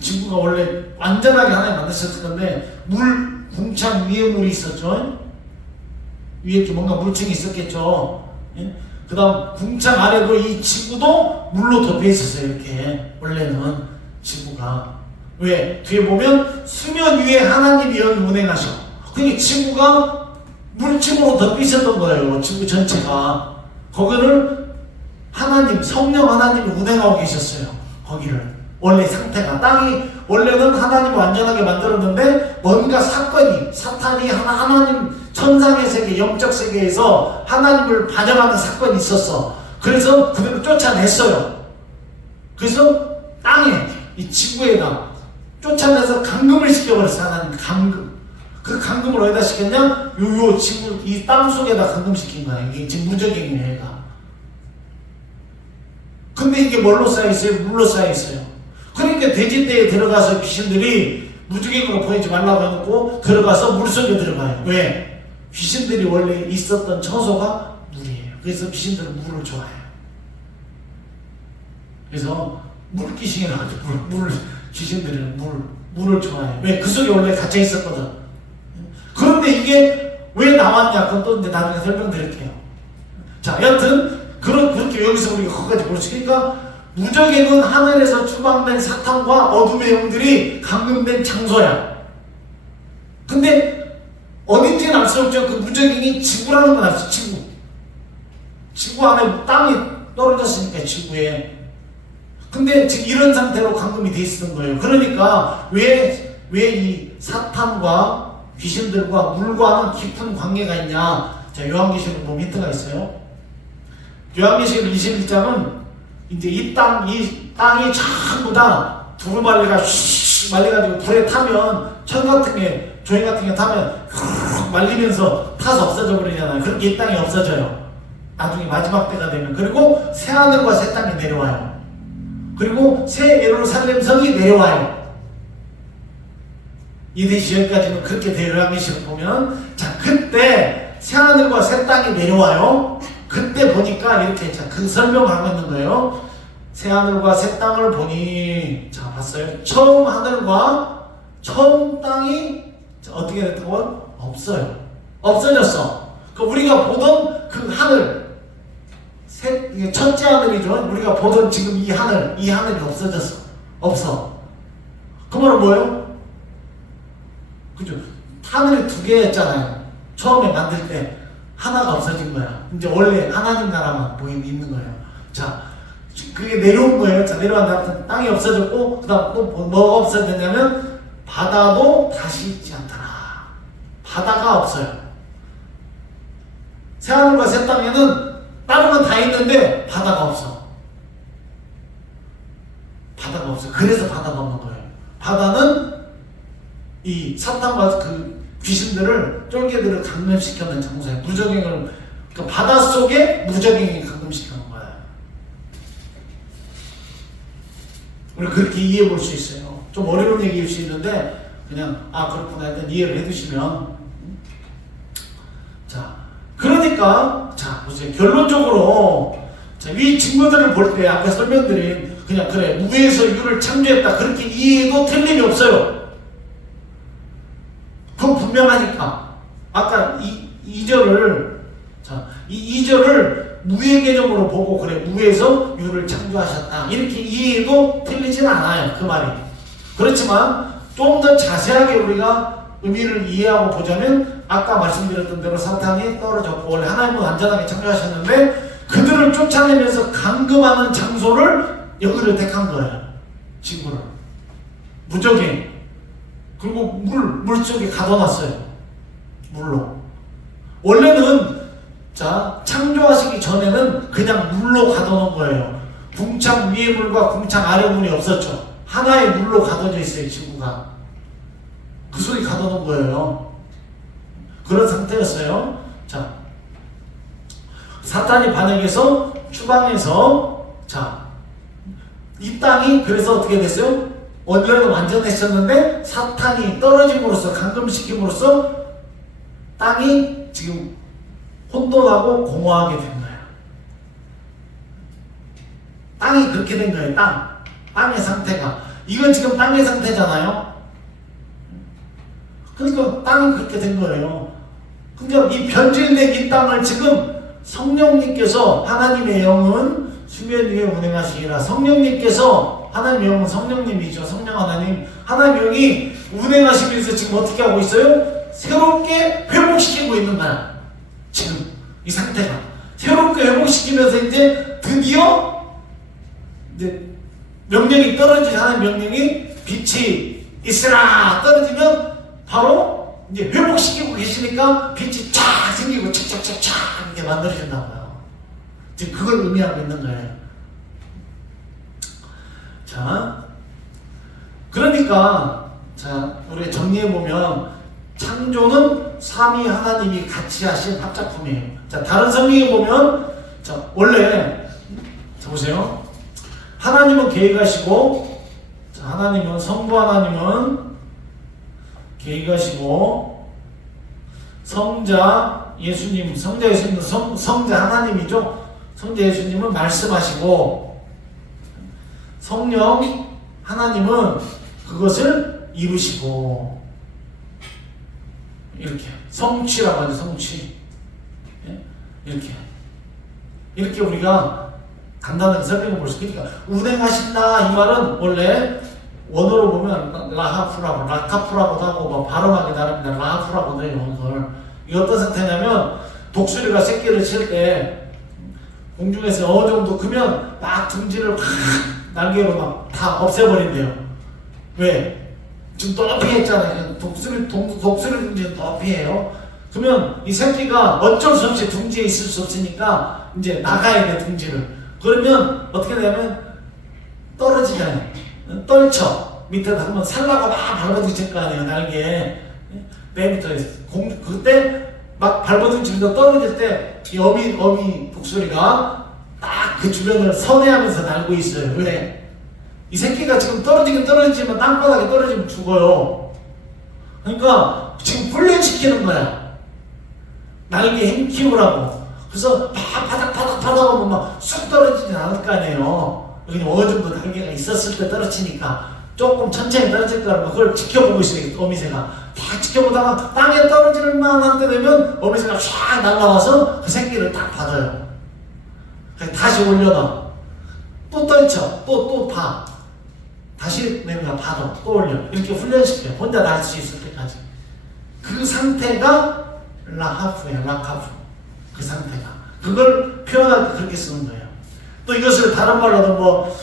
지구가 원래 완전하게 하나님 만드셨을 건데 물 궁창 위에 물이 있었죠. 위에 뭔가 물층이 있었겠죠. 그 다음 궁창 아래도 이 지구도 물로 덮여 있었어요. 이렇게 원래는 지구가. 왜? 뒤에 보면 수면 위에 하나님이 여기 운행하셔. 그러니까 지구가 물층으로 덮여 있었던 거예요. 지구 전체가. 거기를 하나님, 성령 하나님이 운행하고 계셨어요. 거기를. 원래 상태가. 땅이 원래는 하나님이 완전하게 만들었는데 뭔가 사건이, 사탄이 하나님 천상의 세계, 영적 세계에서 하나님을 반역하는 사건이 있었어. 그래서 그들을 쫓아냈어요. 그래서 땅에, 이 지구에다 쫓아내서 감금을 시켜버렸어. 하나님 감금. 그 감금을 어디다 시켰냐? 요 지구, 이 땅 속에다 감금시킨 거야. 이게 지금 무적행이에요, 얘가. 근데 이게 뭘로 쌓여있어요? 물로 쌓여있어요. 그러니까 돼지떼에 들어가서 귀신들이 무적행으로 보이지 말라고 해놓고 들어가서 물속에 들어가요. 왜? 귀신들이 원래 있었던 처소가 물이에요. 그래서 귀신들은 물을 좋아해요. 그래서 물귀신이라고 하죠. 귀신들은 물을 좋아해요. 왜? 그 속에 원래 갇혀 있었거든. 그런데 이게 왜 나왔냐? 그건 또 이제 나중에 설명드릴게요. 자, 여튼 그렇게 여기서 우리가 거기까지 볼 수 있으니까 무적행은 하늘에서 추방된 사탄과 어둠의 영들이 감금된 장소야. 근데 어딘지는 알 수 없죠. 그 무적행이 지구라는 건 알수 있어. 지구 안에 땅이 떨어졌으니까 지구에. 근데 지금 이런 상태로 감금이 돼 있었던 거예요. 그러니까 왜 이 사탄과 귀신들과 물과는 깊은 관계가 있냐? 자, 요한계시록 보면 힌트가 있어요. 요한계시록 21장은 이제 이 땅이 전부 다 두루마리가 슉 말려가지고 불에 타면 천 같은 게, 조개 같은 게 타면 휙 말리면서 타서 없어져 버리잖아요. 그렇게 이 땅이 없어져요. 나중에 마지막 때가 되면. 그리고 새 하늘과 새 땅이 내려와요. 그리고 새 예루살렘 성이 내려와요. 이 시절까지는 그렇게 돼요. 요한계시록 보면. 자, 그때 새 하늘과 새 땅이 내려와요. 그때 보니까 이렇게, 자, 그 설명을 하고 있는 거예요. 새 하늘과 새 땅을 보니, 자, 봤어요? 처음 하늘과 처음 땅이 어떻게 됐다고? 없어요. 없어졌어. 우리가 보던 그 하늘, 첫째 하늘이죠. 우리가 보던 지금 이 하늘이 없어졌어. 없어. 그 말은 뭐예요? 그죠? 하늘이 두 개였잖아요. 처음에 만들 때. 하나가 없어진 거야. 이제 원래 하나님 나라만 있는 거예요. 자, 그게 내려온 거예요. 자, 내려왔는데 땅이 없어졌고, 그 다음 또 뭐가 없어졌냐면, 바다도 다시 있지 않더라. 바다가 없어요. 새하늘과 새 땅에는 다른 건 다 있는데, 바다가 없어. 바다가 없어. 그래서 바다가 없는 거예요. 바다는 이 사탄과 그 귀신들을 쫄개들을 감염시켜놓은 장소야. 무적행을 그러니까 바다 속에 무적행이 감염시켜놓은 거야. 우리 그렇게 이해해 볼 수 있어요. 좀 어려운 얘기일 수 있는데 그냥 그렇구나 일단 이해를 해두시면 자 그러니까 자 보세요. 결론적으로 자, 이 친구들을 볼 때 아까 설명드린 그냥 그래 무에서 유를 창조했다 그렇게 이해해도 틀림이 없어요. 그건 분명하니까 아까 이 2절을 자, 이 2절을 무의 개념으로 보고 그래 무에서 유를 창조하셨다 이렇게 이해해도 틀리진 않아요. 그 말이. 그렇지만 좀 더 자세하게 우리가 의미를 이해하고 보자면 아까 말씀드렸던 대로 사탄이 떨어졌고 원래 하나님은 완전하게 창조하셨는데 그들을 쫓아내면서 감금하는 장소를 여기를 택한 거예요. 지구를. 무적행. 그리고 물속에 가둬놨어요. 물로. 원래는 자 창조하시기 전에는 그냥 물로 가둬놓은 거예요. 궁창 위의 물과 궁창 아래 물이 없었죠. 하나의 물로 가둬져 있어요. 지구가. 그 속에 가둬놓은 거예요. 그런 상태였어요. 자 사탄이 반역해서 추방해서 자 이 땅이 그래서 어떻게 됐어요? 원래는 완전했었는데 사탄이 떨어짐으로써 감금시킴으로써 땅이 지금 혼돈하고 공허하게 된 거야. 땅이 그렇게 된 거예요. 땅의 상태가. 이건 지금 땅의 상태잖아요. 그러니까 땅이 그렇게 된 거예요. 그러니까 이 변질된 이 땅을 지금 성령님께서 하나님의 영은 수면 위에 운행하시기라. 성령님께서 하나님의 영은 성령님이죠. 성령 하나님. 하나님의 영이 운행하시면서 지금 어떻게 하고 있어요? 새롭게 회복시키고 있는 거야. 지금 이 상태가 새롭게 회복시키면서 이제 드디어 이제 명령이 떨어지지 하는 명령이 빛이 있으라 떨어지면 바로 이제 회복시키고 계시니까 빛이 쫙 생기고 착착착착 이렇게 만들어진다고요. 지금 그걸 의미하고 있는 거예요. 자, 그러니까 자 우리 정리해 보면 창조는 삼위 하나님이 같이 하신 합작품이에요. 자 다른 성경에 보면 자 원래 자 보세요. 하나님은 계획하시고 자, 하나님은 성부 하나님은 계획하시고 성자 예수님은 성자 하나님이죠. 성자 예수님은 말씀하시고 성령 하나님은 그것을 이루시고 이렇게 성취라고 하죠. 성취. 이렇게 우리가 간단하게 설명해 볼 수 있으니까 운행하신다 이 말은 원래 원어로 보면 라카프라고도 하고 뭐 발음하기 나름입니다. 라카프라고도 해요. 그걸 이게 어떤 상태냐면 독수리가 새끼를 칠 때 공중에서 어느 정도 크면 막 둥지를 막 날개로 막 다 없애버린대요. 왜? 지금 높이 했잖아요. 독수리 둥지는 높이 해요. 그러면 이 새끼가 어쩔 수 없이 둥지에 있을 수 없으니까 이제 나가야 돼 둥지를. 그러면 어떻게 되냐면 떨어지잖아요. 떨쳐. 밑에 닿으면 살라고 막 밟아주실 거 아니에요. 날개. 내 밑에 그때 막 밟아주면서 떨어질 때 이 어미 독수리가 딱 그 주변을 선회하면서 날고 있어요. 왜? 이 새끼가 지금 떨어지면 땅바닥에 떨어지면 죽어요. 그러니까 지금 훈련시키는 거야. 날개 힘 키우라고. 그래서 막 바닥 하면 막 쑥 떨어지진 않을 거 아니에요. 여기 어느 정도 날개가 있었을 때 떨어지니까 조금 천천히 떨어질 거라고 그걸 지켜보고 있어요. 어미새가 다 지켜보다가 땅에 떨어질 만한 때 되면 어미새가 쫙 날아와서 그 새끼를 딱 받아요. 다시 올려놔. 또 떨쳐. 또 봐. 다시 내가 받아. 또 올려. 이렇게 훈련시켜. 혼자 날 수 있을 때까지. 그 상태가 라하프예요. 라카프. 그 상태가. 그걸 표현할 때 그렇게 쓰는 거예요. 또 이것을 다른 말로도 뭐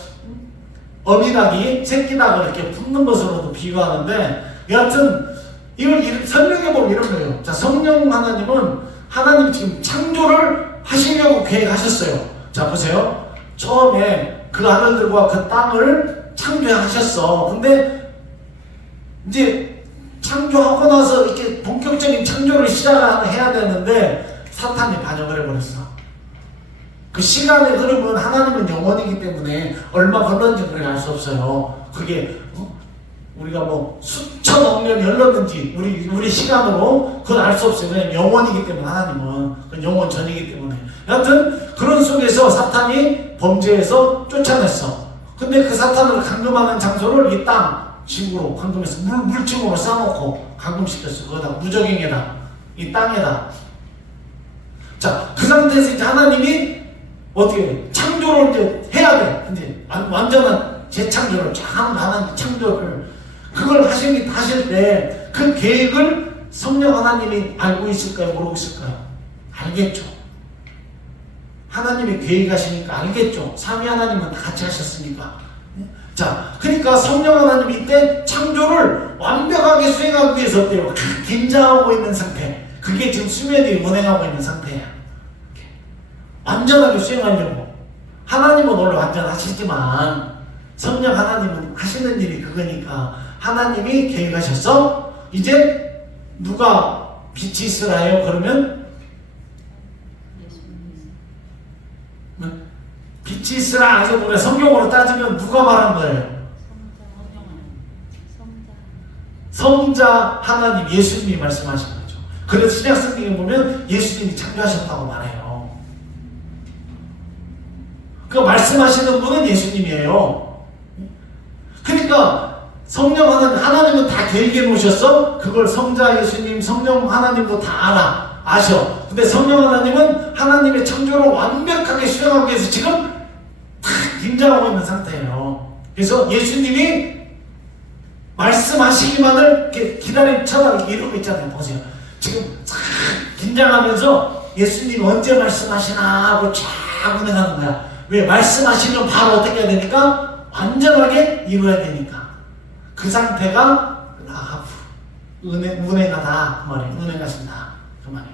어미닭이 새끼닭을 이렇게 품는 것으로도 비유하는데 여하튼 이걸 설명해보면 이런 거예요. 자, 성령 하나님은 하나님이 지금 창조를 하시려고 계획하셨어요. 자, 보세요. 처음에 그 아들들과 그 땅을 창조하셨어. 근데 이제 창조하고 나서 이렇게 본격적인 창조를 시작해야 되는데 사탄이 반역을 해버렸어. 그 시간의 흐름은 하나님은 영원이기 때문에 얼마 걸렸는지 우리가 알 수 없어요. 그게 우리가 뭐 수천억 년이 흘렀는지 우리 시간으로 그건 알 수 없어요. 왜냐면 영원이기 때문에 하나님은 그건 영원 전이기 때문에. 여하튼 그런 속에서 사탄이 범죄해서 쫓아냈어. 근데 그 사탄을 감금하는 장소를 이 땅 지구로 감금해서 물층으로 쌓아놓고 감금시켰어. 거기다 무적행에다 이 땅에다. 자, 그 상태에서 이제 하나님이 어떻게 해? 창조를 이제 해야 돼. 이제 완전한 재창조를 하나님 창조를 그걸 하실 때 그 계획을 성령 하나님이 알고 있을까요? 모르고 있을까요? 알겠죠. 하나님이 계획하시니까 알겠죠. 삼위 하나님은 같이 하셨으니까. 자, 그러니까 성령 하나님이 이때 창조를 완벽하게 수행하기 위해서 어때요? 긴장하고 있는 상태. 그게 지금 수면이 운행하고 있는 상태야. 완전하게 수행하려고. 하나님은 원래 완전하시지만 성령 하나님은 하시는 일이 그거니까 하나님이 계획하셨어. 이제 누가 빛이 있으라요? 그러면 빛이 있으라. 아주 우리가 성경으로 따지면 누가 말한 거예요? 성자 하나님 예수님이 말씀하신 거죠. 그래서 신약 성경에 보면 예수님이 창조하셨다고 말해요. 그 말씀하시는 분은 예수님이에요. 그러니까 성령 하나님은 다 계획해 놓으셨어. 그걸 성자 예수님, 성령 하나님도 다 아셔. 근데 성령 하나님은 하나님의 창조를 완벽하게 수행하기 위해서 지금 다 긴장하고 있는 상태예요. 그래서 예수님이 말씀하시기만을 이렇게 쳐다보고 이러고 있잖아요. 보세요. 지금 쫙 긴장하면서 예수님이 언제 말씀하시나 하고 쫙 운행하는 거야. 왜? 말씀하시면 바로 어떻게 해야 되니까? 완전하게 이루어야 되니까. 그 상태가 운행하다 그 말이에요. 운행하신다 그 말이에요.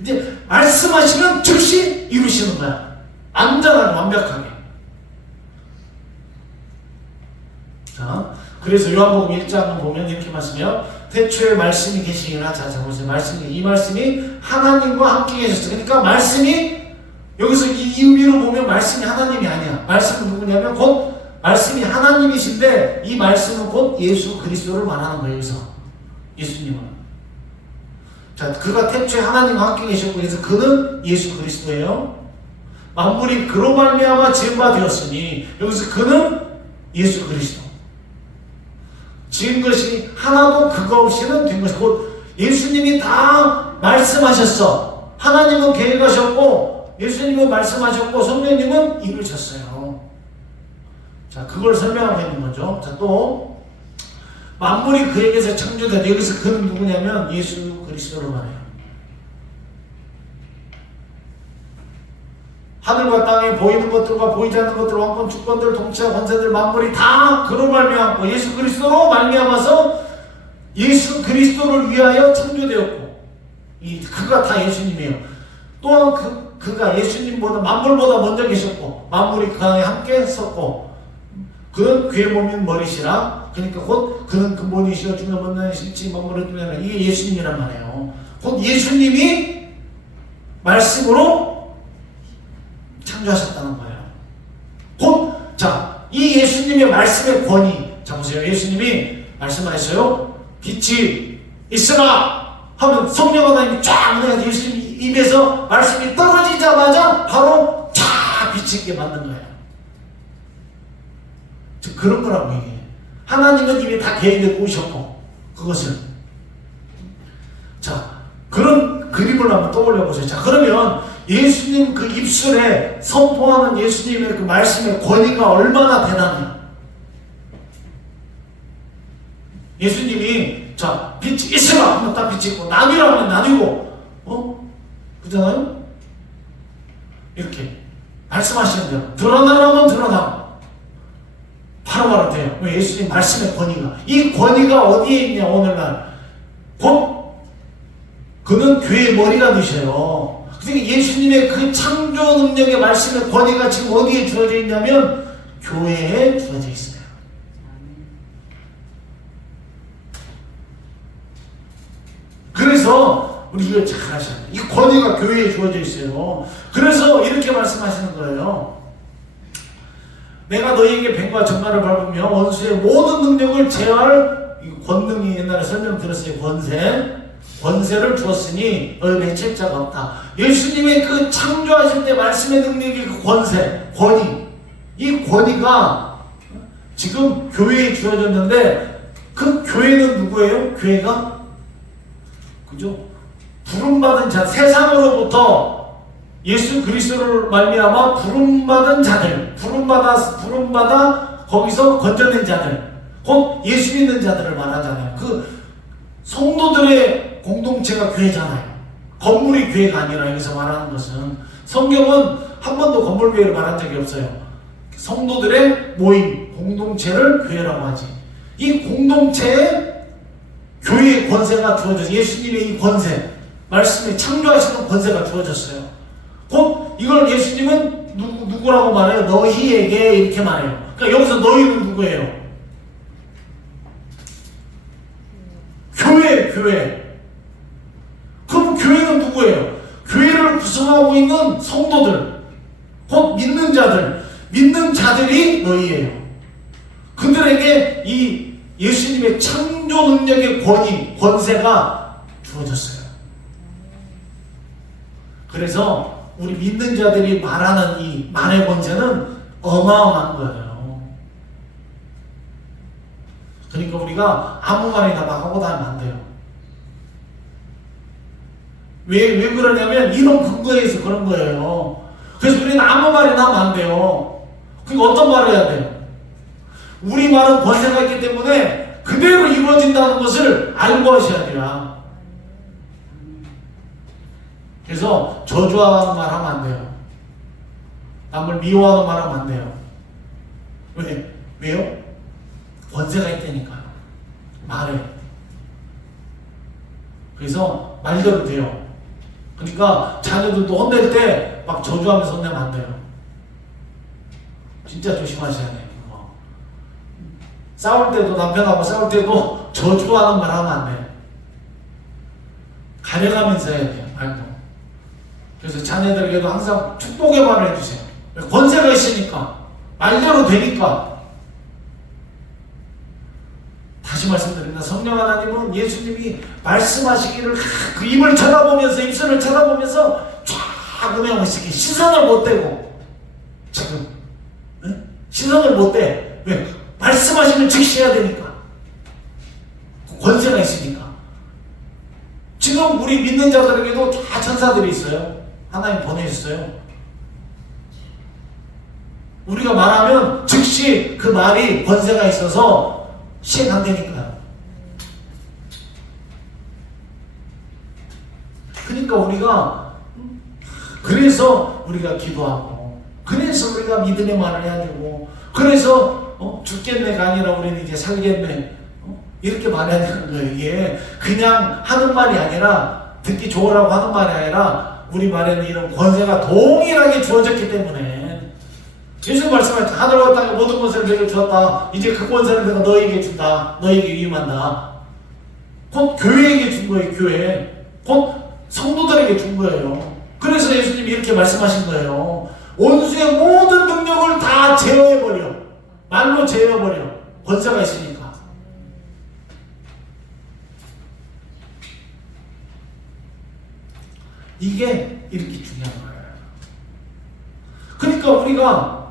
이제 말씀하시면 즉시 이루시는 거야. 완전하게 완벽하게. 자, 그래서 요한복음 1장을 보면 이렇게 말씀해요. 태초에 말씀이 계시니라. 자, 보세요. 이 말씀이 하나님과 함께 계셨어. 그러니까 말씀이 여기서 이 의미로 보면 말씀이 하나님이 아니야. 말씀은 누구냐면 곧 말씀이 하나님이신데 이 말씀은 곧 예수 그리스도를 말하는 거예요. 여기서 예수님은. 자, 그가 태초에 하나님과 함께 계셨고 그래서 그는 예수 그리스도예요. 만물이 그로 말미암아 지은 바 되었으니 여기서 그는 예수 그리스도. 지은 것이 하나도 그거 없이는 된 것이 곧 예수님이 다 말씀하셨어. 하나님은 계획하셨고 예수님은 말씀하셨고 성령님은 이루셨어요. 자, 그걸 설명하고 있는 거죠. 자, 또 만물이 그에게서 창조되다. 여기서 그는 누구냐면 예수 그리스도를 말해요. 하늘과 땅에 보이는 것들과 보이지 않는 것들, 왕권, 주권들, 통치와 권세들, 만물이 다 그로 말미암고 예수 그리스도로 말미암아서 예수 그리스도를 위하여 창조되었고 그가 다 예수님이에요. 또한 그가 예수님보다 만물보다 먼저 계셨고 만물이 그 안에 함께 섰고 그는 그의 몸인 머리시라. 그러니까 곧 그는 근본이시여 중에 만나시지 만물을 중에 이게 예수님이란 말이에요. 곧 예수님이 말씀으로 창조하셨다는 거예요. 곧 자, 이 예수님의 말씀의 권위. 자, 보세요. 예수님이 말씀하셨어요. 빛이 있으라 하면 성령 하나님이 쫙 내가 예수님 입에서 말씀이 떨어지자마자 바로 쫙 빛이 있게 만든 거예요. 그런 거라고 이게. 하나님은 이미 다 계획을 꾸셨고 그것을. 자, 그런 그림을 한번 떠올려 보세요. 자, 그러면 예수님 그 입술에 선포하는 예수님의 그 말씀의 권위가 얼마나 대단해요. 예수님이 자, 빛이 있으라 하면 딱 빛이 있고 나뉘라 하면 나뉘고 그잖아요? 이렇게 말씀하시는 대로 드러나라 하면 드러나 바로바로 돼요. 왜? 예수님 말씀의 권위가. 이 권위가 어디에 있냐 오늘날. 곧 그는 교회의 머리가 되셔요. 그러니까 예수님의 그 창조 능력의 말씀의 권위가 지금 어디에 주어져 있냐면 교회에 주어져 있어요. 그래서 우리 이거 잘 하셔야 돼요. 이 권위가 교회에 주어져 있어요. 그래서 이렇게 말씀하시는 거예요. 내가 너희에게 뱀과 정갈을 밟으며 원수의 모든 능력을 제어할 권능이 옛날에 설명 들었어요. 권세를 주었으니 너희를 해칠 자가 없다. 예수님의 그 창조하실 때 말씀의 능력이 그 권위, 이 권위가 지금 교회에 주어졌는데 그 교회는 누구예요? 교회가 그죠? 부름받은 자, 세상으로부터 예수 그리스도를 말미암아 부름받은 자들, 부름받아 거기서 건져낸 자들, 곧 예수 믿는 자들을 말하잖아요. 그 성도들의 공동체가 교회잖아요. 건물이 교회가 아니라 여기서 말하는 것은, 성경은 한 번도 건물 교회를 말한 적이 없어요. 성도들의 모임, 공동체를 교회라고 하지. 이 공동체에 교회의 권세가 주어져서 예수님의 이 권세, 말씀에 창조하시는 권세가 주어졌어요. 곧 이걸 예수님은 누구라고 말해요? 너희에게 이렇게 말해요. 그러니까 여기서 너희는 누구예요? 교회. 그럼 교회는 누구예요? 교회를 구성하고 있는 성도들, 곧 믿는 자들이 너희예요. 그들에게 이 예수님의 창조 능력의 권세가 주어졌어요. 그래서 우리 믿는 자들이 말하는 이 말의 권세는 어마어마한 거예요. 그러니까 우리가 아무 말이나 막 하고 다니면 안 돼요. 왜 그러냐면 이런 근거에서 그런 거예요. 그래서 우리는 아무 말이나 하면 안 돼요. 그러니까 어떤 말을 해야 돼요? 우리 말은 권세가 있기 때문에 그대로 이루어진다는 것을 알고 하셔야 돼요. 그래서 저주하는 말 하면 안 돼요. 남을 미워하는 말 하면 안 돼요. 왜요? 권세가 있다니까요. 말해. 그래서 말대로 돼요. 그러니까 자녀들도 혼낼 때 막 저주하면서 혼내면 안 돼요. 진짜 조심하셔야 돼요. 싸울 때도, 남편하고 싸울 때도 저주하는 말 하면 안 돼요. 가려가면서 해야 돼요. 말도. 그래서 자녀들에게도 항상 축복의 말을 해주세요. 권세가 있으니까, 말대로 되니까. 다시 말씀드립니다. 성령 하나님은 예수님이 말씀하시기를 그 입을 쳐다보면서, 입술을 쳐다보면서 쫙 은혜하시기 시선을 못 대고, 지금 시선을 못 대. 왜? 말씀하시면 즉시 해야 되니까. 권세가 있으니까. 지금 우리 믿는 자들에게도 다 천사들이 있어요. 하나님 보내셨어요. 우리가 말하면 즉시 그 말이 권세가 있어서 시행 안 되니까요. 그러니까 그래서 우리가 기도하고, 그래서 우리가 믿음의 말을 해야 되고, 그래서 죽겠네가 아니라 우리는 이제 살겠네, 이렇게 말해야 되는 거예요. 이게 그냥 하는 말이 아니라, 듣기 좋으라고 하는 말이 아니라, 우리 말에는 이런 권세가 동일하게 주어졌기 때문에, 예수 말씀하셨죠. 하늘과 땅의 모든 권세를 내게 주었다. 이제 그 권세를 내가 너에게 준다. 너에게 위임한다. 곧 교회에게 준 거예요. 교회. 곧 성도들에게 준 거예요. 그래서 예수님이 이렇게 말씀하신 거예요. 원수의 모든 능력을 다 제어해버려. 말로 제어해버려. 권세가 있으니까. 이게 이렇게 중요한 거예요. 그러니까 우리가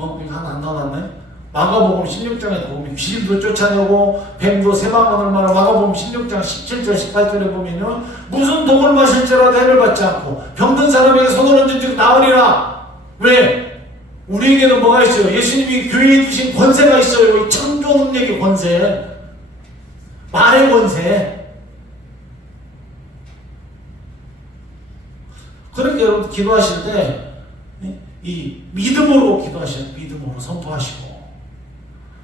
이거 하나 안 나왔네? 마가복음 16장에 보면 귀신도 쫓아내고 뱀도 세방언을 말하. 마가복음 16장 17절 18절에 보면요, 무슨 독을 마실지라도 해를 받지 않고 병든 사람에게 손을 얹은 즉 나으리라. 왜? 우리에게는 뭐가 있어요? 예수님이 교회에 주신 권세가 있어요. 이 창조 능력의 권세, 말의 권세. 그러니까 여러분 기도하실 때 이 믿음으로 기도하셔요. 믿음으로 선포하시고,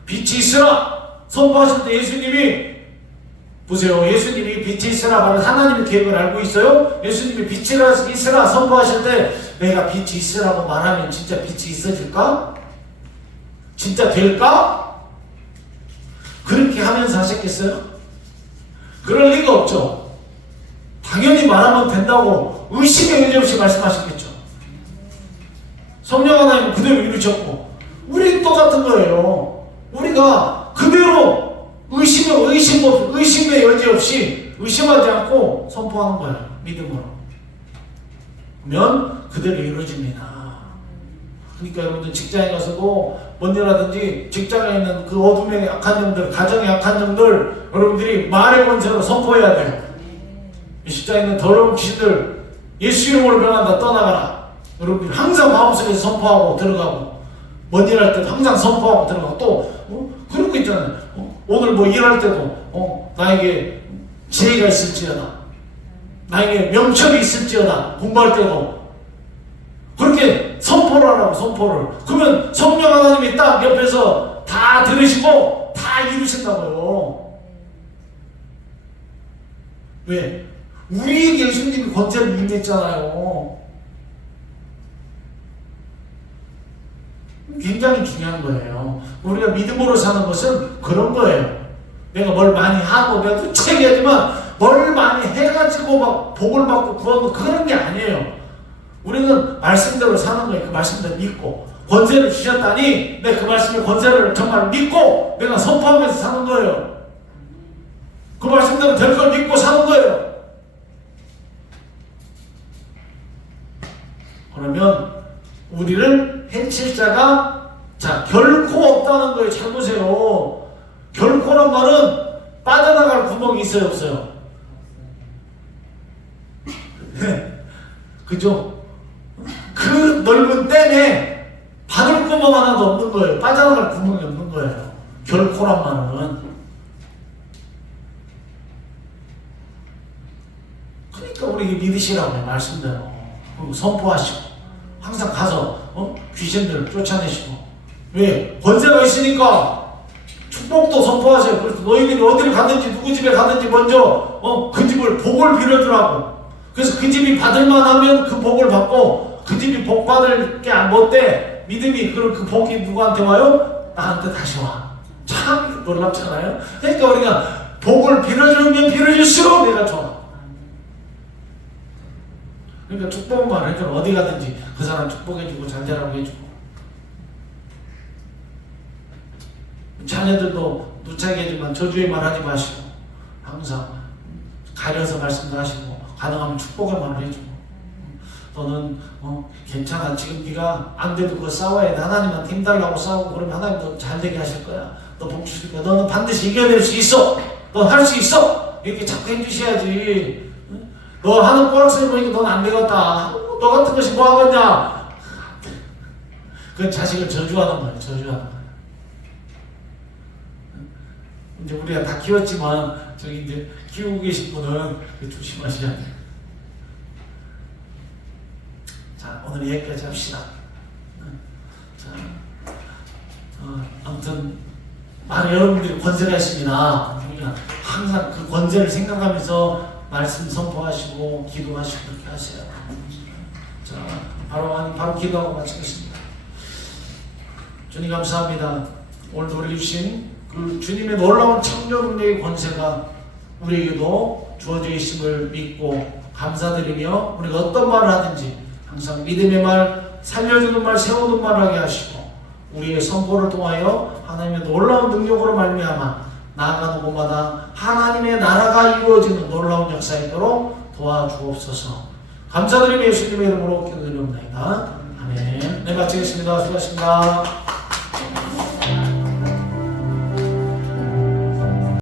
빛이 있으라 선포하실 때 예수님이 보세요. 예수님이 빛이 있으라 말은 하나님의 계획을 알고 있어요. 예수님이 빛이 있으라 선포하실 때 내가 빛이 있으라고 말하면 진짜 빛이 있어질까? 진짜 될까? 그렇게 그렇게 하면서 하셨겠어요? 그럴 리가 없죠. 당연히 말하면 된다고 의심의 여지 없이 말씀하셨겠죠. 성령 하나님 그대로 이루셨고 우리 똑같은 거예요. 우리가 그대로 의심의 여지 없이 의심하지 않고 선포하는 거예요. 믿음으로. 그러면 그대로 이루어집니다. 그러니까 여러분들 직장에 가서도 뭔 일하든지 직장에 있는 그 어둠의 약한 점들, 가정의 약한 점들 여러분들이 말의 권세로 선포해야 돼요. 이 직장에 있는 더러운 귀신들 예수 이름으로 변한다 떠나가라. 여러분들이 항상 마음속에서 선포하고 들어가고 뭔 일할 때도 항상 선포하고 들어가고 또 그런 거 있잖아요. 오늘 뭐 일할 때도 나에게 지혜가 있을지어다. 나에게 명철이 있을지어다. 공부할 때도 그렇게 선포를 하라고 선포를. 그러면 성령 하나님이 딱 옆에서 다 들으시고 다 이루신다고요. 왜? 우리에게 예수님이 권세를 임했잖아요. 굉장히 중요한 거예요. 우리가 믿음으로 사는 것은 그런 거예요. 내가 뭘 많이 하고 내가 또 책이지만 뭘 많이 해가지고 막 복을 받고 구하고 그런 게 아니에요. 우리는 말씀대로 사는 거예요. 그 말씀대로 믿고 권세를 주셨다니 내가 그 말씀의 권세를 정말 믿고 내가 선포하면서 사는 거예요. 그 말씀대로 될 걸 믿고 사는 거예요. 그러면 우리를 해칠 자가 결코 없다는 거예요. 잘 보세요. 결코란 말은 빠져나갈 구멍이 있어요, 없어요? 그죠? 그 넓은 댐에 받을 구멍 하나도 없는 거예요. 빠져나갈 구멍이 없는 거예요. 결코란 말은. 그러니까 우리 믿으시라고 말씀대로 선포하시고 항상 가서 귀신들 쫓아내시고. 왜? 권세가 있으니까 축복도 선포하세요. 그래서 너희들이 어디를 가든지 누구 집에 가든지 먼저 그 집을 복을 빌어주라고. 그래서 그 집이 받을만 하면 그 복을 받고 그 집이 복 받을 게 못 돼. 믿음이 그럼 그 복이 누구한테 와요? 나한테 다시 와. 참 놀랍잖아요. 그러니까 우리가 복을 빌어주면 빌어줄수록 내가 좋아. 그러니까 축복만 해줘. 어디 가든지 그 사람 축복해주고 잘 되라고 해주고. 자녀들도 누차게 해주면 저주의 말 하지 마시고 항상 가려서 말씀도 하시고 가능하면 축복의 말을 해주고. 너는 괜찮아. 지금 네가 안 돼도 그거 싸워야 돼. 하나님한테 힘달라고 싸우고 그러면 하나님 너 잘되게 하실 거야. 너 복 주실 거야. 너는 반드시 이겨낼 수 있어. 너 할 수 있어. 이렇게 자꾸 해주셔야지. 너 하는 꼬락소리 보니까 넌 안 되겠다. 너 같은 것이 뭐 하겠냐. 그건 자식을 저주하는 거예요. 저주하는 거예요. 이제 우리가 다 키웠지만 저기 이제 키우고 계신 분은 조심하셔야 돼요. 자, 오늘 여기까지 합시다. 자, 아무튼 많은 여러분들이 권세가 있습니다. 그러니까 항상 그 권세를 생각하면서 말씀 선포하시고 기도하시고 그렇게 하세요. 자, 바로 기도하고 마치겠습니다. 주님 감사합니다. 오늘도 우리 주신 그 주님의 놀라운 창조 능력의 권세가 우리에게도 주어져 있음을 믿고 감사드리며 우리가 어떤 말을 하든지 항상 믿음의 말, 살려주는 말, 세우는 말 하게 하시고 우리의 선포를 통하여 하나님의 놀라운 능력으로 말미암아 나아가는 곳마다 하나님의 나라가 이루어지는 놀라운 역사에 있도록 도와주옵소서. 감사드리며 예수님의 이름으로 기도드립니다. 아멘. 네, 마치겠습니다. 수고하셨습니다.